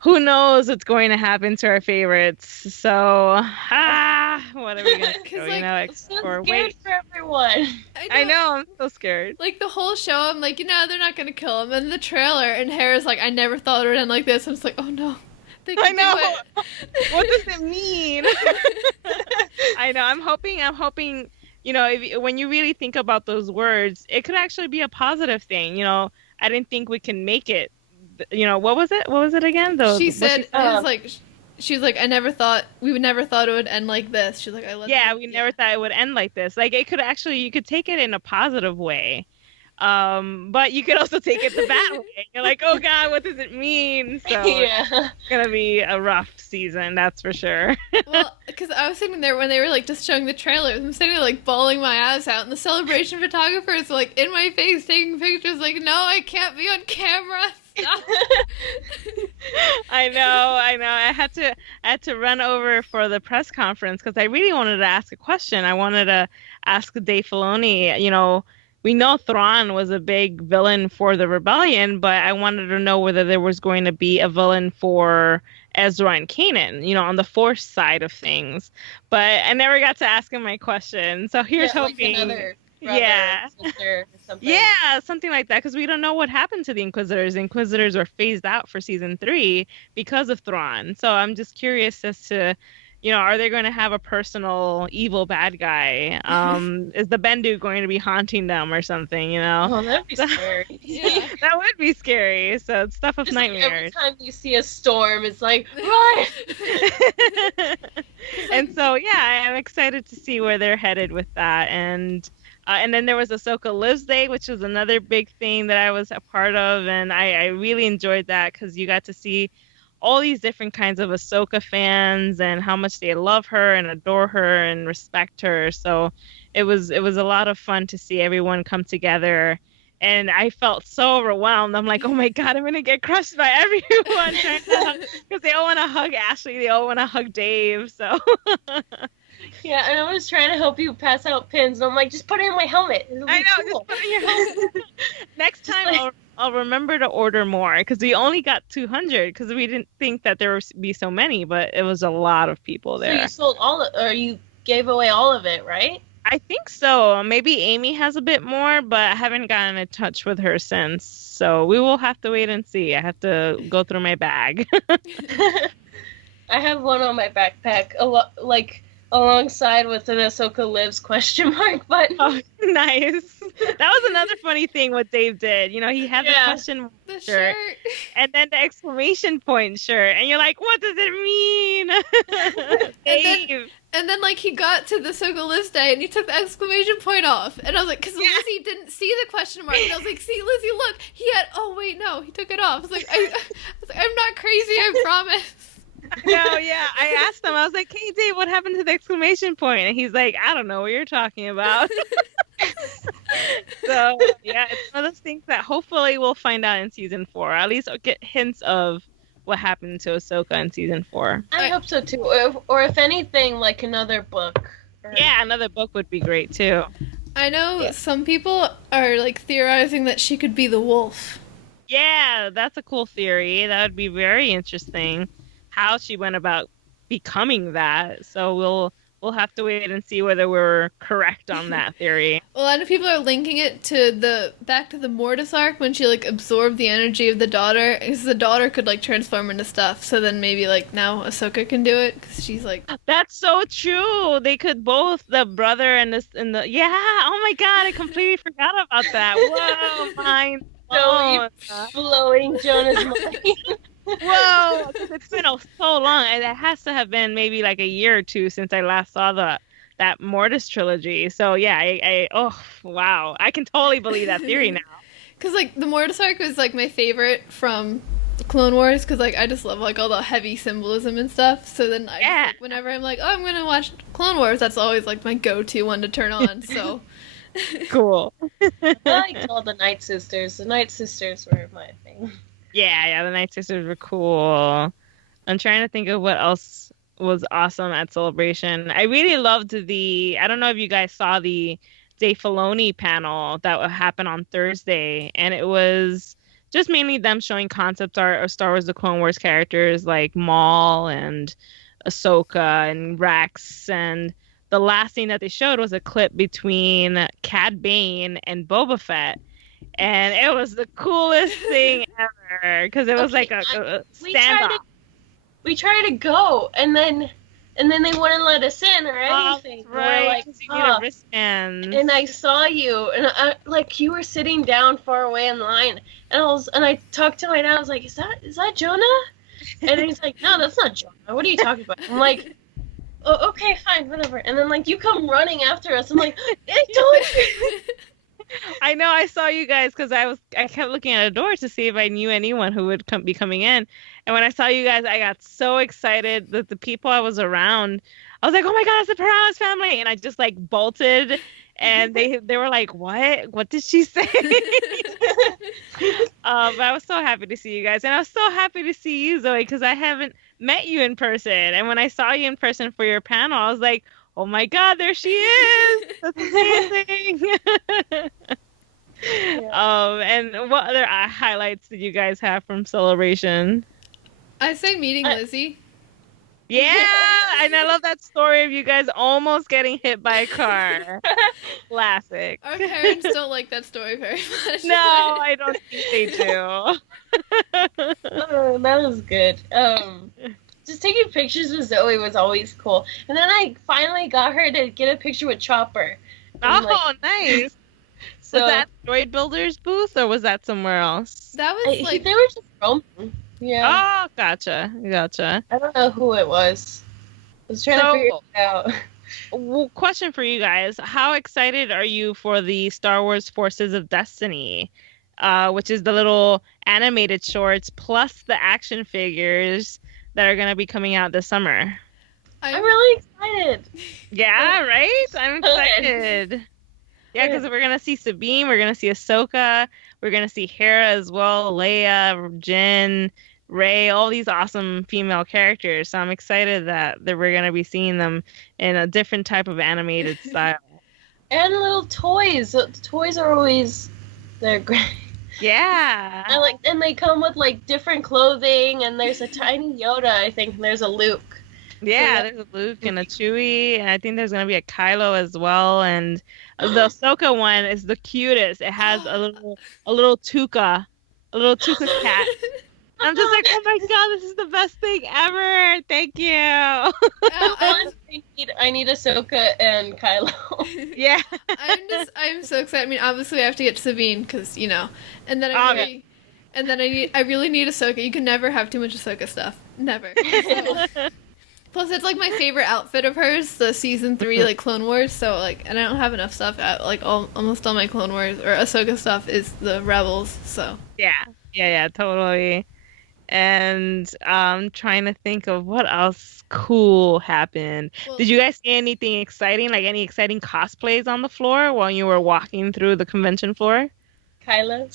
who knows what's going to happen to our favorites. So, what are we gonna do? 'Cause, You like, know, I'm so or scared wait. for everyone. I know, I'm so scared. Like the whole show, I'm like, they're not gonna kill him. And the trailer, and Hera's like, I never thought it would end like this. I'm just like, oh no, they I can know. do it. What does it mean? I know. I'm hoping. When you really think about those words, it could actually be a positive thing. I didn't think we can make it. What was it? What was it again? She said, it Um, was like, she's like, we would never thought it would end like this. She's like, I love. Yeah, we never thought it would end like this. Like you could take it in a positive way. But you could also take it the bad way. You're like, oh God, what does it mean? So Yeah. it's gonna be a rough season, that's for sure. Well, because I was sitting there when they were like just showing the trailers. I'm sitting there like bawling my ass out, and the celebration photographers were like in my face taking pictures. Like, no, I can't be on camera. Stop. I know. I had to run over for the press conference because I really wanted to ask a question. I wanted to ask Dave Filoni. We know Thrawn was a big villain for the rebellion, but I wanted to know whether there was going to be a villain for Ezra and Kanan, on the Force side of things. But I never got to ask him my question. So here's Yeah, like hoping. another brother, Yeah. sister, or something. Yeah, something like that, because we don't know what happened to the Inquisitors. The Inquisitors were phased out for season 3 because of Thrawn. So I'm just curious as to, are they going to have a personal evil bad guy? Is the Bendu going to be haunting them or something? Oh, that'd be scary. Yeah. That would be scary. So it's stuff of Just like every nightmares. time you see a storm, it's like, run! And so, yeah, I'm excited to see where they're headed with that. And then there was Ahsoka Lives Day, which was another big thing that I was a part of, and I really enjoyed that because you got to see all these different kinds of Ahsoka fans and how much they love her and adore her and respect her. So it was a lot of fun to see everyone come together. And I felt so overwhelmed. I'm like, oh my God, I'm gonna get crushed by everyone because they all want to hug Ashley, they all want to hug Dave. So Yeah, and I was trying to help you pass out pins, and I'm like, just put it in my helmet. It'll be I know, cool. just put it in your helmet. Next time I'll remember to order more because we only got 200 because we didn't think that there would be so many, but it was a lot of people So there. you sold or you gave away all of it, right? I think so. Maybe Amy has a bit more, but I haven't gotten in touch with her since. So we will have to wait and see. I have to go through my bag. I have one on my backpack, alongside with an Ahsoka Lives question mark button. Oh, nice. That was another funny thing what Dave did. He had the Yeah. question The shirt shirt. and then the exclamation point shirt, and you're like, what does it mean? Dave. And then, like, he got to the Ahsoka Lives Day, and he took the exclamation point off. And I was like, because Yeah. Lizzie didn't see the question mark. And I was like, see, Lizzie, look. He had, oh, wait, no, he took it off. I was like, I'm not crazy, I promise. No, yeah. I asked him, I was like, hey, Dave, what happened to the exclamation point? And he's like, I don't know what you're talking about. So, yeah, it's one of those things that hopefully we'll find out in season 4. At least I'll get hints of what happened to Ahsoka in season 4. I hope so too. Or if anything, like another book. Yeah, another book would be great, too. I know Yeah. some people are, like, theorizing that she could be the wolf. Yeah, that's a cool theory. That would be very interesting how she went about becoming that. So we'll we'll have to wait and see whether we're correct on that theory. A lot of people are linking it to back to the Mortis arc when she like absorbed the energy of the daughter, because the daughter could like transform into stuff. So then maybe like now Ahsoka can do it because she's like, That's so true. They could both, the brother and the yeah. Oh my God, I completely forgot about that. Whoa, mind So blown. blowing Jonah's mind. Whoa, 'cause it's been so long, and it has to have been maybe like a year or two since I last saw that Mortis trilogy. So yeah, oh wow, I can totally believe that theory now. because like the Mortis arc was like my favorite from the Clone Wars because like I just love like all the heavy symbolism and stuff. So then I just, like, whenever I'm like, oh, I'm gonna watch Clone Wars, that's always like my go-to one to turn on. So Cool. I liked all the Night Sisters. The Night Sisters were my thing. Yeah, the Night Sisters were cool. I'm trying to think of what else was awesome at Celebration. I really loved I don't know if you guys saw the Dave Filoni panel that happened on Thursday, and it was just mainly them showing concept art of Star Wars: The Clone Wars characters like Maul and Ahsoka and Rex, and the last thing that they showed was a clip between Cad Bane and Boba Fett. And it was the coolest thing ever because it was like a standoff. We tried to go, and then they wouldn't let us in or anything. Right, We're like, you need a wristband. and I saw you, and like you were sitting down far away in line, and I talked to my dad. I was like, is that Jonah? And he's like, no, that's not Jonah. What are you talking about? I'm like, oh, okay, fine, whatever. And then like you come running after us. I'm like, I told you. I know, I saw you guys because I kept looking at a door to see if I knew anyone who would be coming in. And when I saw you guys, I got so excited that the people I was around, I was like, oh my God, it's the Perales family. And I just like bolted, and they were like, what did she say? But I was so happy to see you guys, and I was so happy to see you, Zoe, because I haven't met you in person. And when I saw you in person for your panel, I was like, oh my God, there she is! That's amazing. Yeah. And what other highlights did you guys have from Celebration? I say meeting Lizzie. Yeah, and I love that story of you guys almost getting hit by a car. Classic. Our parents don't like that story very much. No, I don't think they do. Oh, that was good. Just taking pictures with Zoe was always cool. And then I finally got her to get a picture with Chopper. Oh, nice. So, Was that Droid Builders booth, or was that somewhere else? That was like they were just roaming. Yeah. Oh, gotcha. I don't know who it was. I was trying to figure it out. Well, question for you guys. How excited are you for the Star Wars Forces of Destiny, which is the little animated shorts plus the action figures that are going to be coming out this summer? I'm really excited. Yeah, right? I'm excited. Yeah, because we're going to see Sabine, we're going to see Ahsoka, we're going to see Hera as well, Leia, Jin, Rey, all these awesome female characters. So I'm excited that we're going to be seeing them in a different type of animated style. And little toys. The toys are always, they're great. Yeah. And they come with like different clothing, and there's a tiny Yoda, I think, and there's a Luke. Yeah, there's a Luke and a Chewie, and I think there's gonna be a Kylo as well. And the Ahsoka one is the cutest. It has a little Tuca cat. I'm just like, oh my God, this is the best thing ever. Thank you. I need Ahsoka and Kylo. Yeah. I'm so excited. I mean, obviously I have to get Sabine because and then I really need Ahsoka. You can never have too much Ahsoka stuff. Never. So. Plus, it's like my favorite outfit of hers, the season 3 like Clone Wars. So like, and I don't have enough stuff. Almost all my Clone Wars or Ahsoka stuff is the Rebels. So Yeah, totally. And I'm trying to think of what else cool happened. Well, did you guys see anything exciting, like any exciting cosplays on the floor while you were walking through the convention floor? Kylo.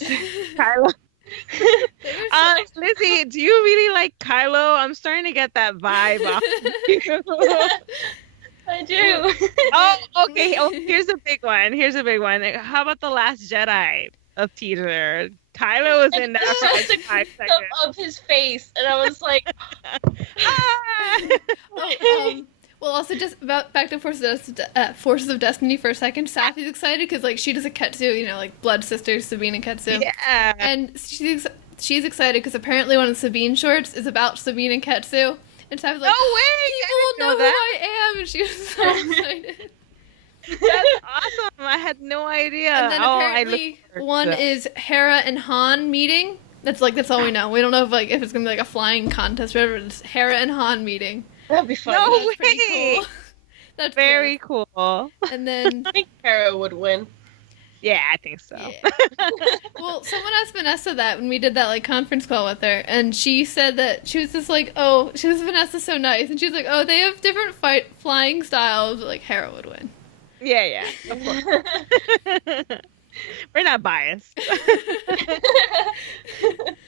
Lizzie, do you really like Kylo? I'm starting to get that vibe off of you. I do. Oh, okay. Oh, here's a big one. How about The Last Jedi of teaser? Kylo was in that for like 5 seconds. Of his face, and I was like, Well, also just about back to Forces of Destiny for a second. Safi's excited because like she does a Ketsu, you know, like blood sisters, Sabine and Ketsu, Yeah. and she's excited because apparently one of the Sabine shorts is about Sabine and Ketsu, and Safi's like, No way! people I will know didn't know who I am, and she was so excited. That's awesome. I had no idea. And then I look apparently forward to one that. is Hera and Han meeting. That's all we know. We don't know if it's gonna be like a flying contest or whatever. It's Hera and Han meeting. That'd be fun. No That's pretty way! cool. That's Very cute. cool. And then I think Kara would win. Yeah, I think so. yeah. Well, someone asked Vanessa that when we did that like conference call with her, and she said that she was just like, "Oh, she was Vanessa's so nice," and she was like, "Oh, they have different flying styles. But, like Hera would win." Yeah, of course. We're not biased.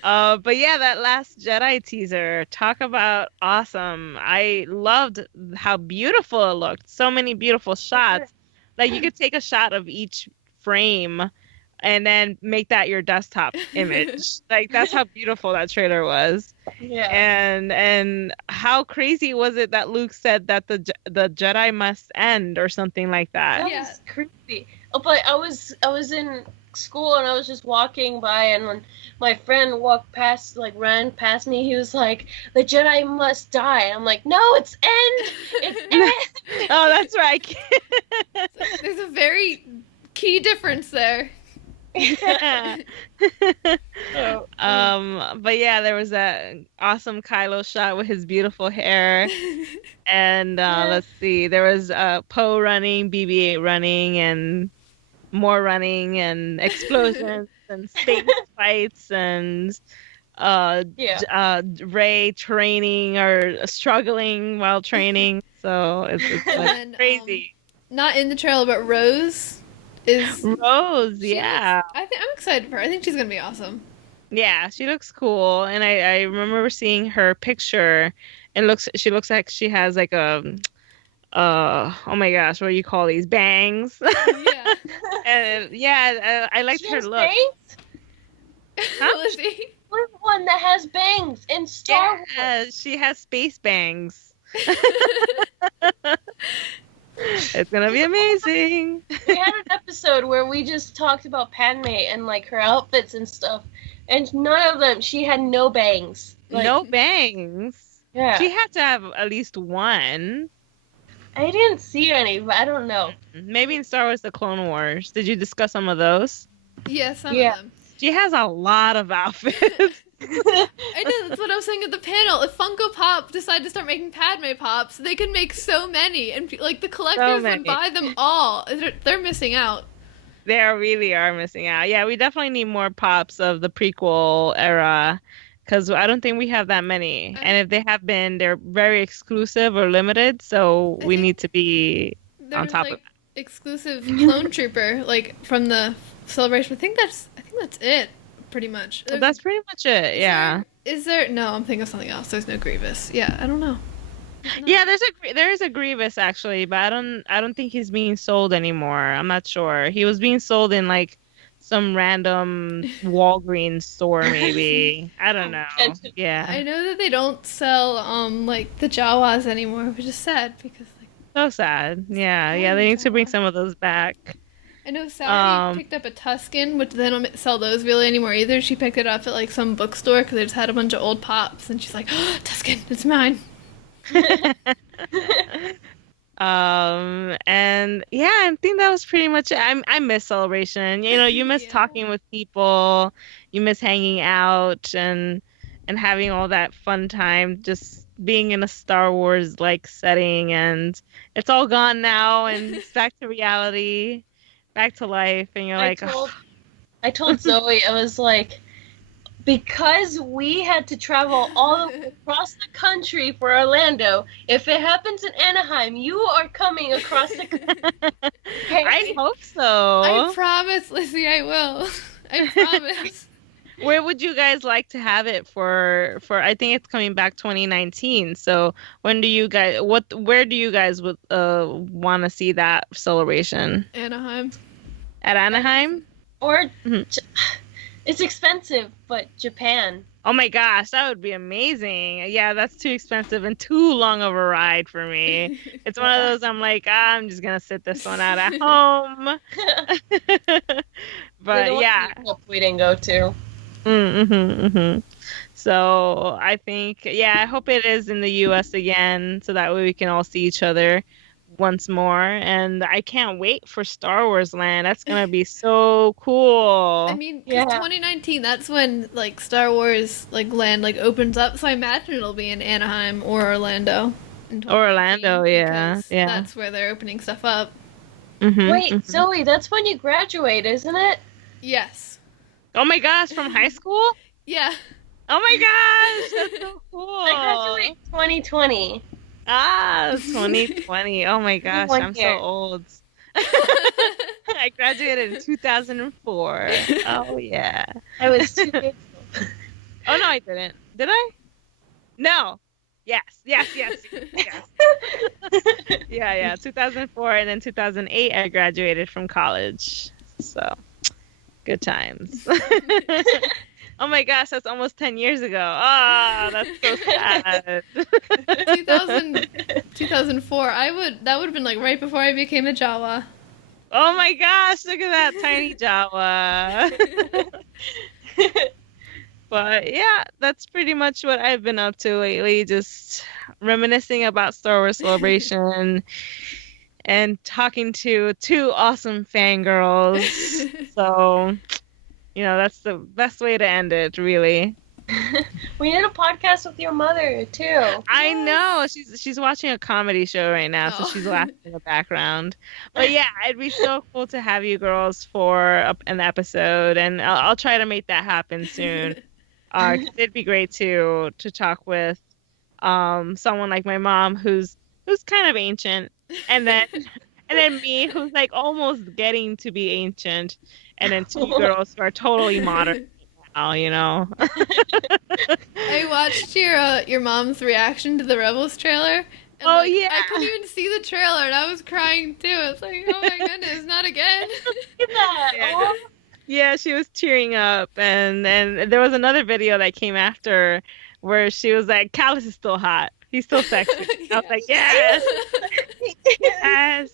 But yeah, that last Jedi teaser, talk about awesome. I loved how beautiful it looked. So many beautiful shots. Like you could take a shot of each frame and then make that your desktop image. Like that's how beautiful that trailer was. Yeah. And how crazy was it that Luke said that the Jedi must end or something like that? That Yeah. was creepy. Oh, but I was in school and I was just walking by, and when my friend ran past me, he was like, "The Jedi must die." I'm like, "No, it's end. It's end." Oh, that's right. There's a very key difference there. Yeah. Oh. But yeah, there was that awesome Kylo shot with his beautiful hair. And let's see, there was Poe running, BB-8 running, and more running, and explosions, and space fights, and Rey training or struggling while training. So it's like And, crazy. Not in the trailer, but Rose is. Rose, she yeah. I'm excited for her. I think she's gonna be awesome. Yeah, she looks cool, and I remember seeing her picture, and she looks like she has like a oh my gosh, what do you call these bangs? Yeah. And yeah, I liked She her has look. bangs? Lizzie. We're the one that has bangs in Star Wars. Yeah, she has space bangs. It's gonna be amazing. We had an episode where we just talked about Padme and like her outfits and stuff, and none of them. She had no bangs. Like, No bangs. Yeah. She had to have at least one. I didn't see any, but I don't know. Maybe in Star Wars: The Clone Wars. Did you discuss some of those? Yeah, some Yeah. of them. She has a lot of outfits. I know, that's what I was saying at the panel. If Funko Pop decided to start making Padme Pops, they could make so many, and like the collectors many. would buy them all. They're missing out. They really are missing out. Yeah, we definitely need more pops of the prequel era because I don't think we have that many. And if they have been, they're very exclusive or limited. So I we think need to be on There's top like of that. exclusive Clone Trooper, like from the celebration. I think that's it, pretty much. So that's pretty much it. Yeah. Is there? No, I'm thinking of something else. There's no Grievous. Yeah, I don't know. Yeah, there is a Grievous actually, but I don't think he's being sold anymore. I'm not sure. He was being sold in like some random Walgreens store maybe. I don't know. Yeah. I know that they don't sell like the Jawas anymore, which is sad because like So sad. Yeah, they need to bring some of those back. I know Sally Um, picked up a Tuscan, which they don't sell those really anymore either. She picked it up at like some bookstore because they just had a bunch of old pops, and she's like, oh, "Tuscan, it's mine." And yeah, I think that was pretty much it. I miss celebration. You know, you miss Yeah. talking with people, you miss hanging out and having all that fun time, just being in a Star Wars like setting, and it's all gone now, and it's back to reality, back to life, and you're like, I told Zoe, I was like, because we had to travel all the way across the country for Orlando, if it happens in Anaheim, you are coming across the country. I hope I so. promise, Lizzie, I will. I promise. Where would you guys like to have it for I think it's coming back 2019. So when do you guys where do you guys would want to see that celebration? Anaheim. At Anaheim? Or Mhm. It's expensive, but Japan. Oh my gosh, that would be amazing. Yeah, that's too expensive and too long of a ride for me. It's one of Yeah. those I'm like, I'm just gonna sit this one out at home. They're the But ones yeah. we hope we didn't go to. Mm-hmm. So I think, yeah, I hope it is in the US again, so that way we can all see each other once more. And I can't wait for Star Wars Land. That's gonna be so I cool. mean, because Yeah. 2019, that's when like Star Wars like land like opens up. So I imagine it'll be in Anaheim or Orlando in 2019 Orlando, yeah, because yeah. that's where they're opening stuff up. Mm-hmm, Wait, mm-hmm. Zoe, that's when you graduate, isn't it? Yes. Oh my gosh, from high school? Yeah. Oh my gosh, that's so I cool. graduate 2020. Ah, 2020. Oh my gosh, 1 I'm so year. old. I graduated in 2004. Oh yeah. I was 2 years Oh no, I didn't. Did I? No. Yes, yes, yes, yes. old. Yeah. 2004 and then 2008 I graduated from college. So, good times. Oh my gosh, that's almost 10 years ago. Ah, that's so sad. 2000, 2004. That would have been like right before I became a Jawa. Oh my gosh, look at that tiny Jawa. But yeah, that's pretty much what I've been up to lately. Just reminiscing about Star Wars Celebration and talking to two awesome fangirls. So, that's the best way to end it, really. We did a podcast with your mother too. I know she's watching a comedy show right now, so Oh. she's laughing in the background. But yeah, it'd be so cool to have you girls for an episode, and I'll try to make that happen soon. 'Cause it'd be great to talk with someone like my mom who's kind of ancient, and then me who's like almost getting to be ancient, and then two girls who are totally modern now. I watched your mom's reaction to the Rebels trailer. And Oh, like, yeah. I couldn't even see the trailer, and I was crying too. I was like, oh my goodness, not again. Look at that. Yeah. Oh, Yeah, she was tearing up, and there was another video that came after where she was like, "Callus is still hot. He's still sexy." I was like, "Yes, yes."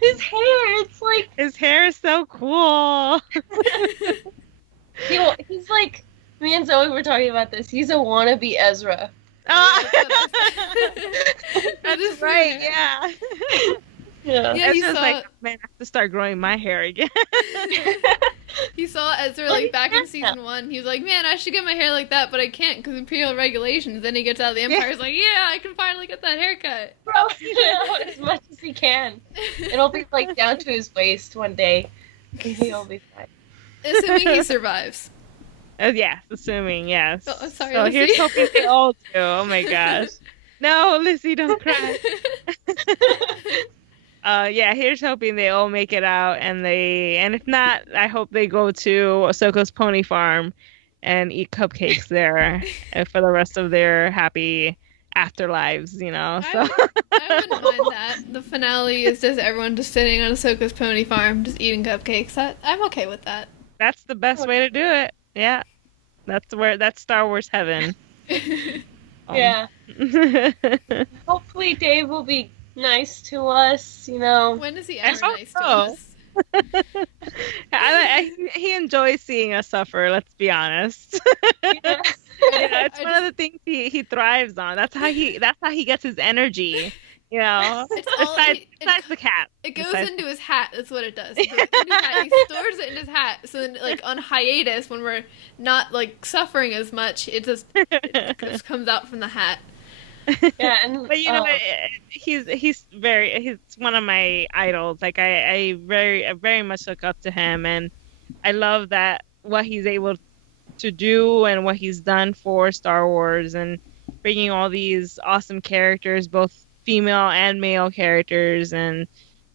his hair, it's like His hair is so cool. he's like me and Zoe were talking about this. He's a wannabe Ezra. Oh, That that's is right. fair. Yeah. Yeah. Yeah, It's you just saw like, man, I have to start growing my hair again. he saw Ezra like back in season 1. He was like, man, I should get my hair like that, but I can't because Imperial regulations. Then he gets out of the Empire. He's like, yeah, I can finally get that haircut. Bro, as much as he can. It'll be like down to his waist one day. He'll be fine. Assuming he survives. Yes, assuming yes. Oh, I'm sorry, So Lizzie. here's hoping they all do. Oh my gosh. No, Lizzie, don't cry. Yeah, here's hoping they all make it out, and if not, I hope they go to Ahsoka's pony farm and eat cupcakes there for the rest of their happy afterlives, So I wouldn't mind that. The finale is just everyone just sitting on Ahsoka's pony farm, just eating cupcakes. I'm okay with that. that's the best way to do it. Yeah, that's Star Wars heaven. Yeah. Hopefully Dave will be nice to us, When is he I ever hope nice to so. us? He enjoys seeing us suffer. Let's be honest. Yeah. It's one of the things he thrives on. That's how he gets his energy. It's all, Besides the cat. it goes Besides- into his hat. That's what it does. It goes into his hat. He stores it in his hat. So then, like on hiatus, when we're not like suffering as much, it just comes out from the hat. Yeah, and But he's one of my idols. Like I very much look up to him, and I love that what he's able to do and what he's done for Star Wars, and bringing all these awesome characters, both female and male characters, and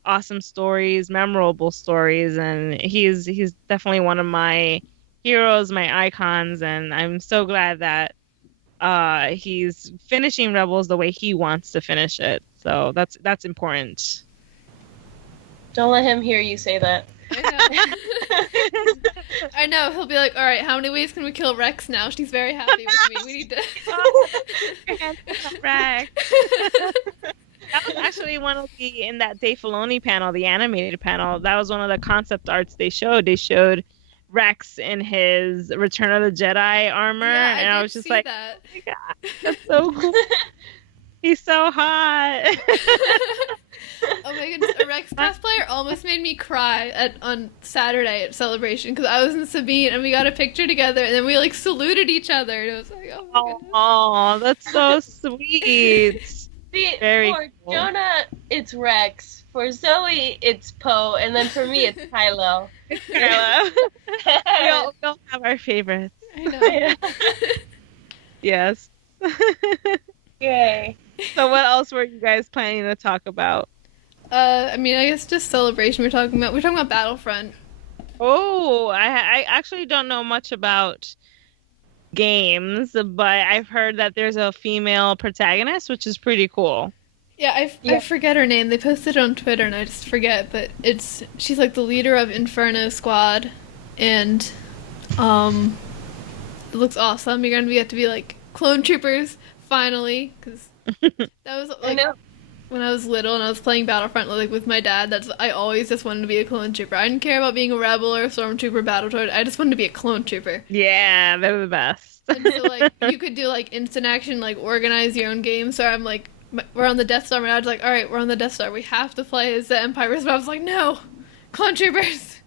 awesome stories, memorable stories, and he's definitely one of my heroes, my icons, and I'm so glad that he's finishing Rebels the way he wants to finish it. So that's important. don't let him hear you say that. I know. I know. He'll be like, all right, how many ways can we kill Rex now? She's very happy with me. We need to. Your hands are Rex. That was actually one of the in that Dave Filoni panel, the animated panel. That was one of the concept arts they showed. They showed Rex in his Return of the Jedi armor, Yeah, and I did was just see like, that. "Oh my God, that's so cool. He's so hot." Oh my goodness, a Rex cosplayer almost made me cry on Saturday at Celebration because I was in Sabine and we got a picture together and then we like saluted each other and it was like, oh my goodness. Oh, that's so sweet. See, Very for cool. Jonah, it's Rex. For Zoe, it's Poe. And then for me, it's Kylo. Carla. We all have our favorites. I know. Yeah. Yes. Yay. So what else were you guys planning to talk about? I mean, I guess just Celebration we're talking about. We're talking about Battlefront. Oh, I actually don't know much about games, but I've heard that there's a female protagonist, which is pretty cool. Yeah, I Yeah. forget her name. They posted it on Twitter and I just forget, but she's like the leader of Inferno Squad and it looks awesome. You're gonna get to be like clone troopers finally because that was I like know. when I was little and I was playing Battlefront like with my dad. I always just wanted to be a clone trooper. I didn't care about being a rebel or a stormtrooper, battletoad. I just wanted to be a clone trooper. Yeah, they're the best. And so like you could do like instant action, like organize your own game. So I'm like, we're on the Death Star. My dad's like, all right, we're on the Death Star. We have to play as the Empire. But I was like, no, clone troopers.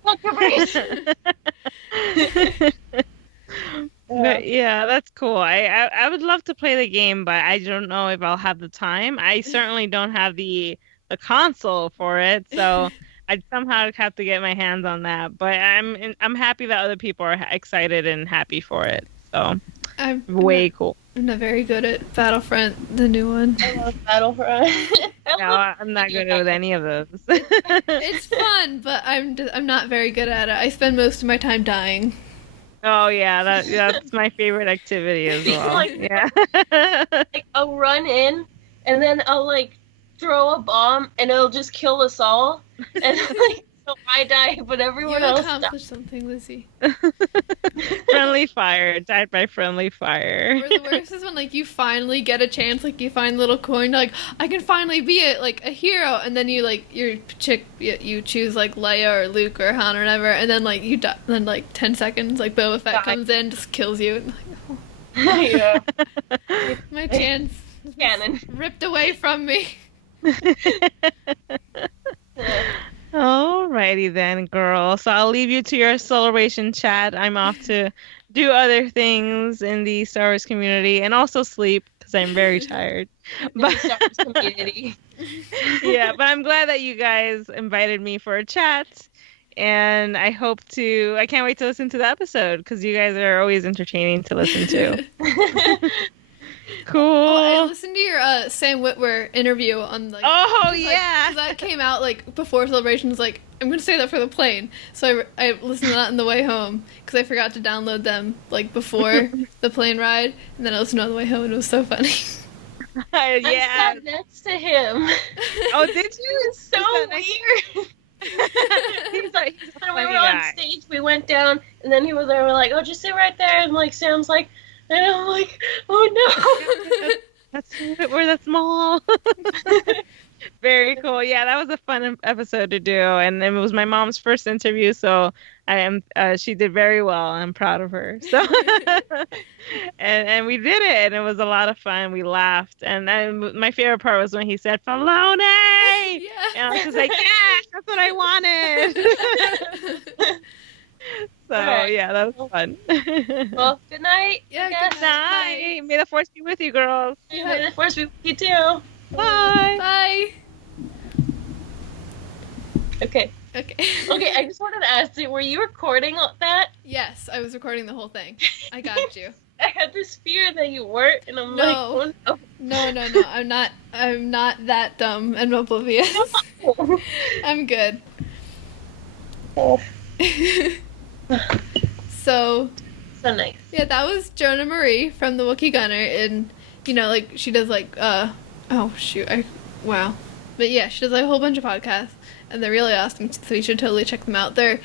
But yeah, that's cool. I would love to play the game, but I don't know if I'll have the time. I certainly don't have the console for it, so I'd somehow have to get my hands on that. But I'm happy that other people are excited and happy for it. So I'm way cool. I'm not very good at Battlefront, the new one. I love Battlefront. No, I'm not good with any of those. It's fun, but I'm not very good at it. I spend most of my time dying. Oh yeah, that's my favorite activity as well. Like- Yeah. Like, I'll run in, and then I'll, like, throw a bomb, and it'll just kill us all. And, like, so I die, but You everyone else dies. accomplished something, Lizzie. Friendly fire, died by friendly fire. Or the worst is when like you finally get a chance, like you find a little coin, like I can finally be a hero, and then you like you choose like Leia or Luke or Han or whatever, and then like you die, then like 10 seconds, like Boba Fett Die. comes in, just kills you, and like Yeah. my chance Canon. ripped away from me. Alrighty then, girl. So I'll leave you to your celebration chat. I'm off to do other things in the Star Wars community and also sleep because I'm very tired. But Star Wars community. Yeah, but I'm glad that you guys invited me for a chat. And I can't wait to listen to the episode because you guys are always entertaining to listen to. Cool. Oh, I listened to your Sam Witwer interview on like. Oh, 'cause, like, yeah. 'cause that came out like before Celebrations. Like I'm gonna say that for the plane, so I listened to that on the way home because I forgot to download them like before the plane ride, and then I listened on the way home, and it was so funny. I Yeah. sat next to him. Oh, did you? It's so You sat next- weird. He's like, he's a When we funny were on guy. stage, we went down, and then he was there. We're like, "Oh, just sit right there." And like Sam's like, and I'm like, "Oh no." That's where that's small. Very cool. Yeah, that was a fun episode to do, and it was my mom's first interview, so she did very well. I'm proud of her. So, and we did it, and it was a lot of fun. We laughed, and then my favorite part was when he said "Filoni," and Yeah. I was just like, "Yes, that's what I wanted." So Alright. yeah, that was fun. Well, good night. Yeah, I good guess. Night. May the force be with you, girls. May the force be with you too. Bye. Bye. Okay. Okay. Okay. I just wanted to ask you: were you recording that? Yes, I was recording the whole thing. I got you. I had this fear that you weren't, and I'm No. like, "Oh no." No. I'm not that dumb and oblivious. I'm good. So, So nice. yeah, that was Jonah Marie from the Wookiee Gunner, and like she does like oh shoot, wow. But yeah, she does like a whole bunch of podcasts. and they're really awesome, so you should totally check them out. A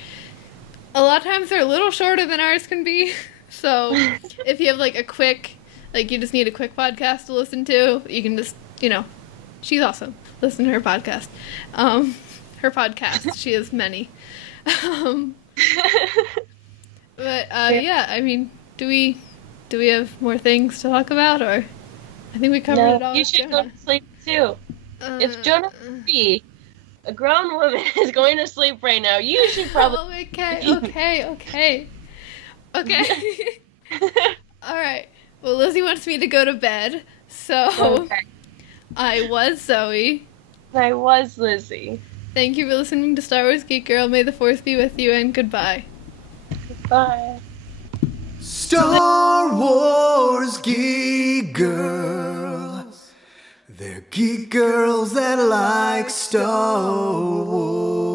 lot of times they're a little shorter than ours can be, so if you have like a quick, like you just need a quick podcast to listen to, you can just, she's awesome. Listen to her podcast. Her podcast, she has many. But yeah, I mean, do we have more things to talk about, or I think we covered it all. You with should Jonah. go to sleep too. If Jonah B, a grown woman, is going to sleep right now, you should probably. Oh, okay. All right. Well, Lizzie wants me to go to bed, so Okay. I was Zoe. I was Lizzie. Thank you for listening to Star Wars Geek Girl. May the Force be with you, and goodbye. Bye. Star Wars geek girls. They're geek girls that like Star Wars.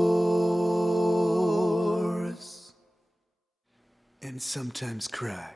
And sometimes cry.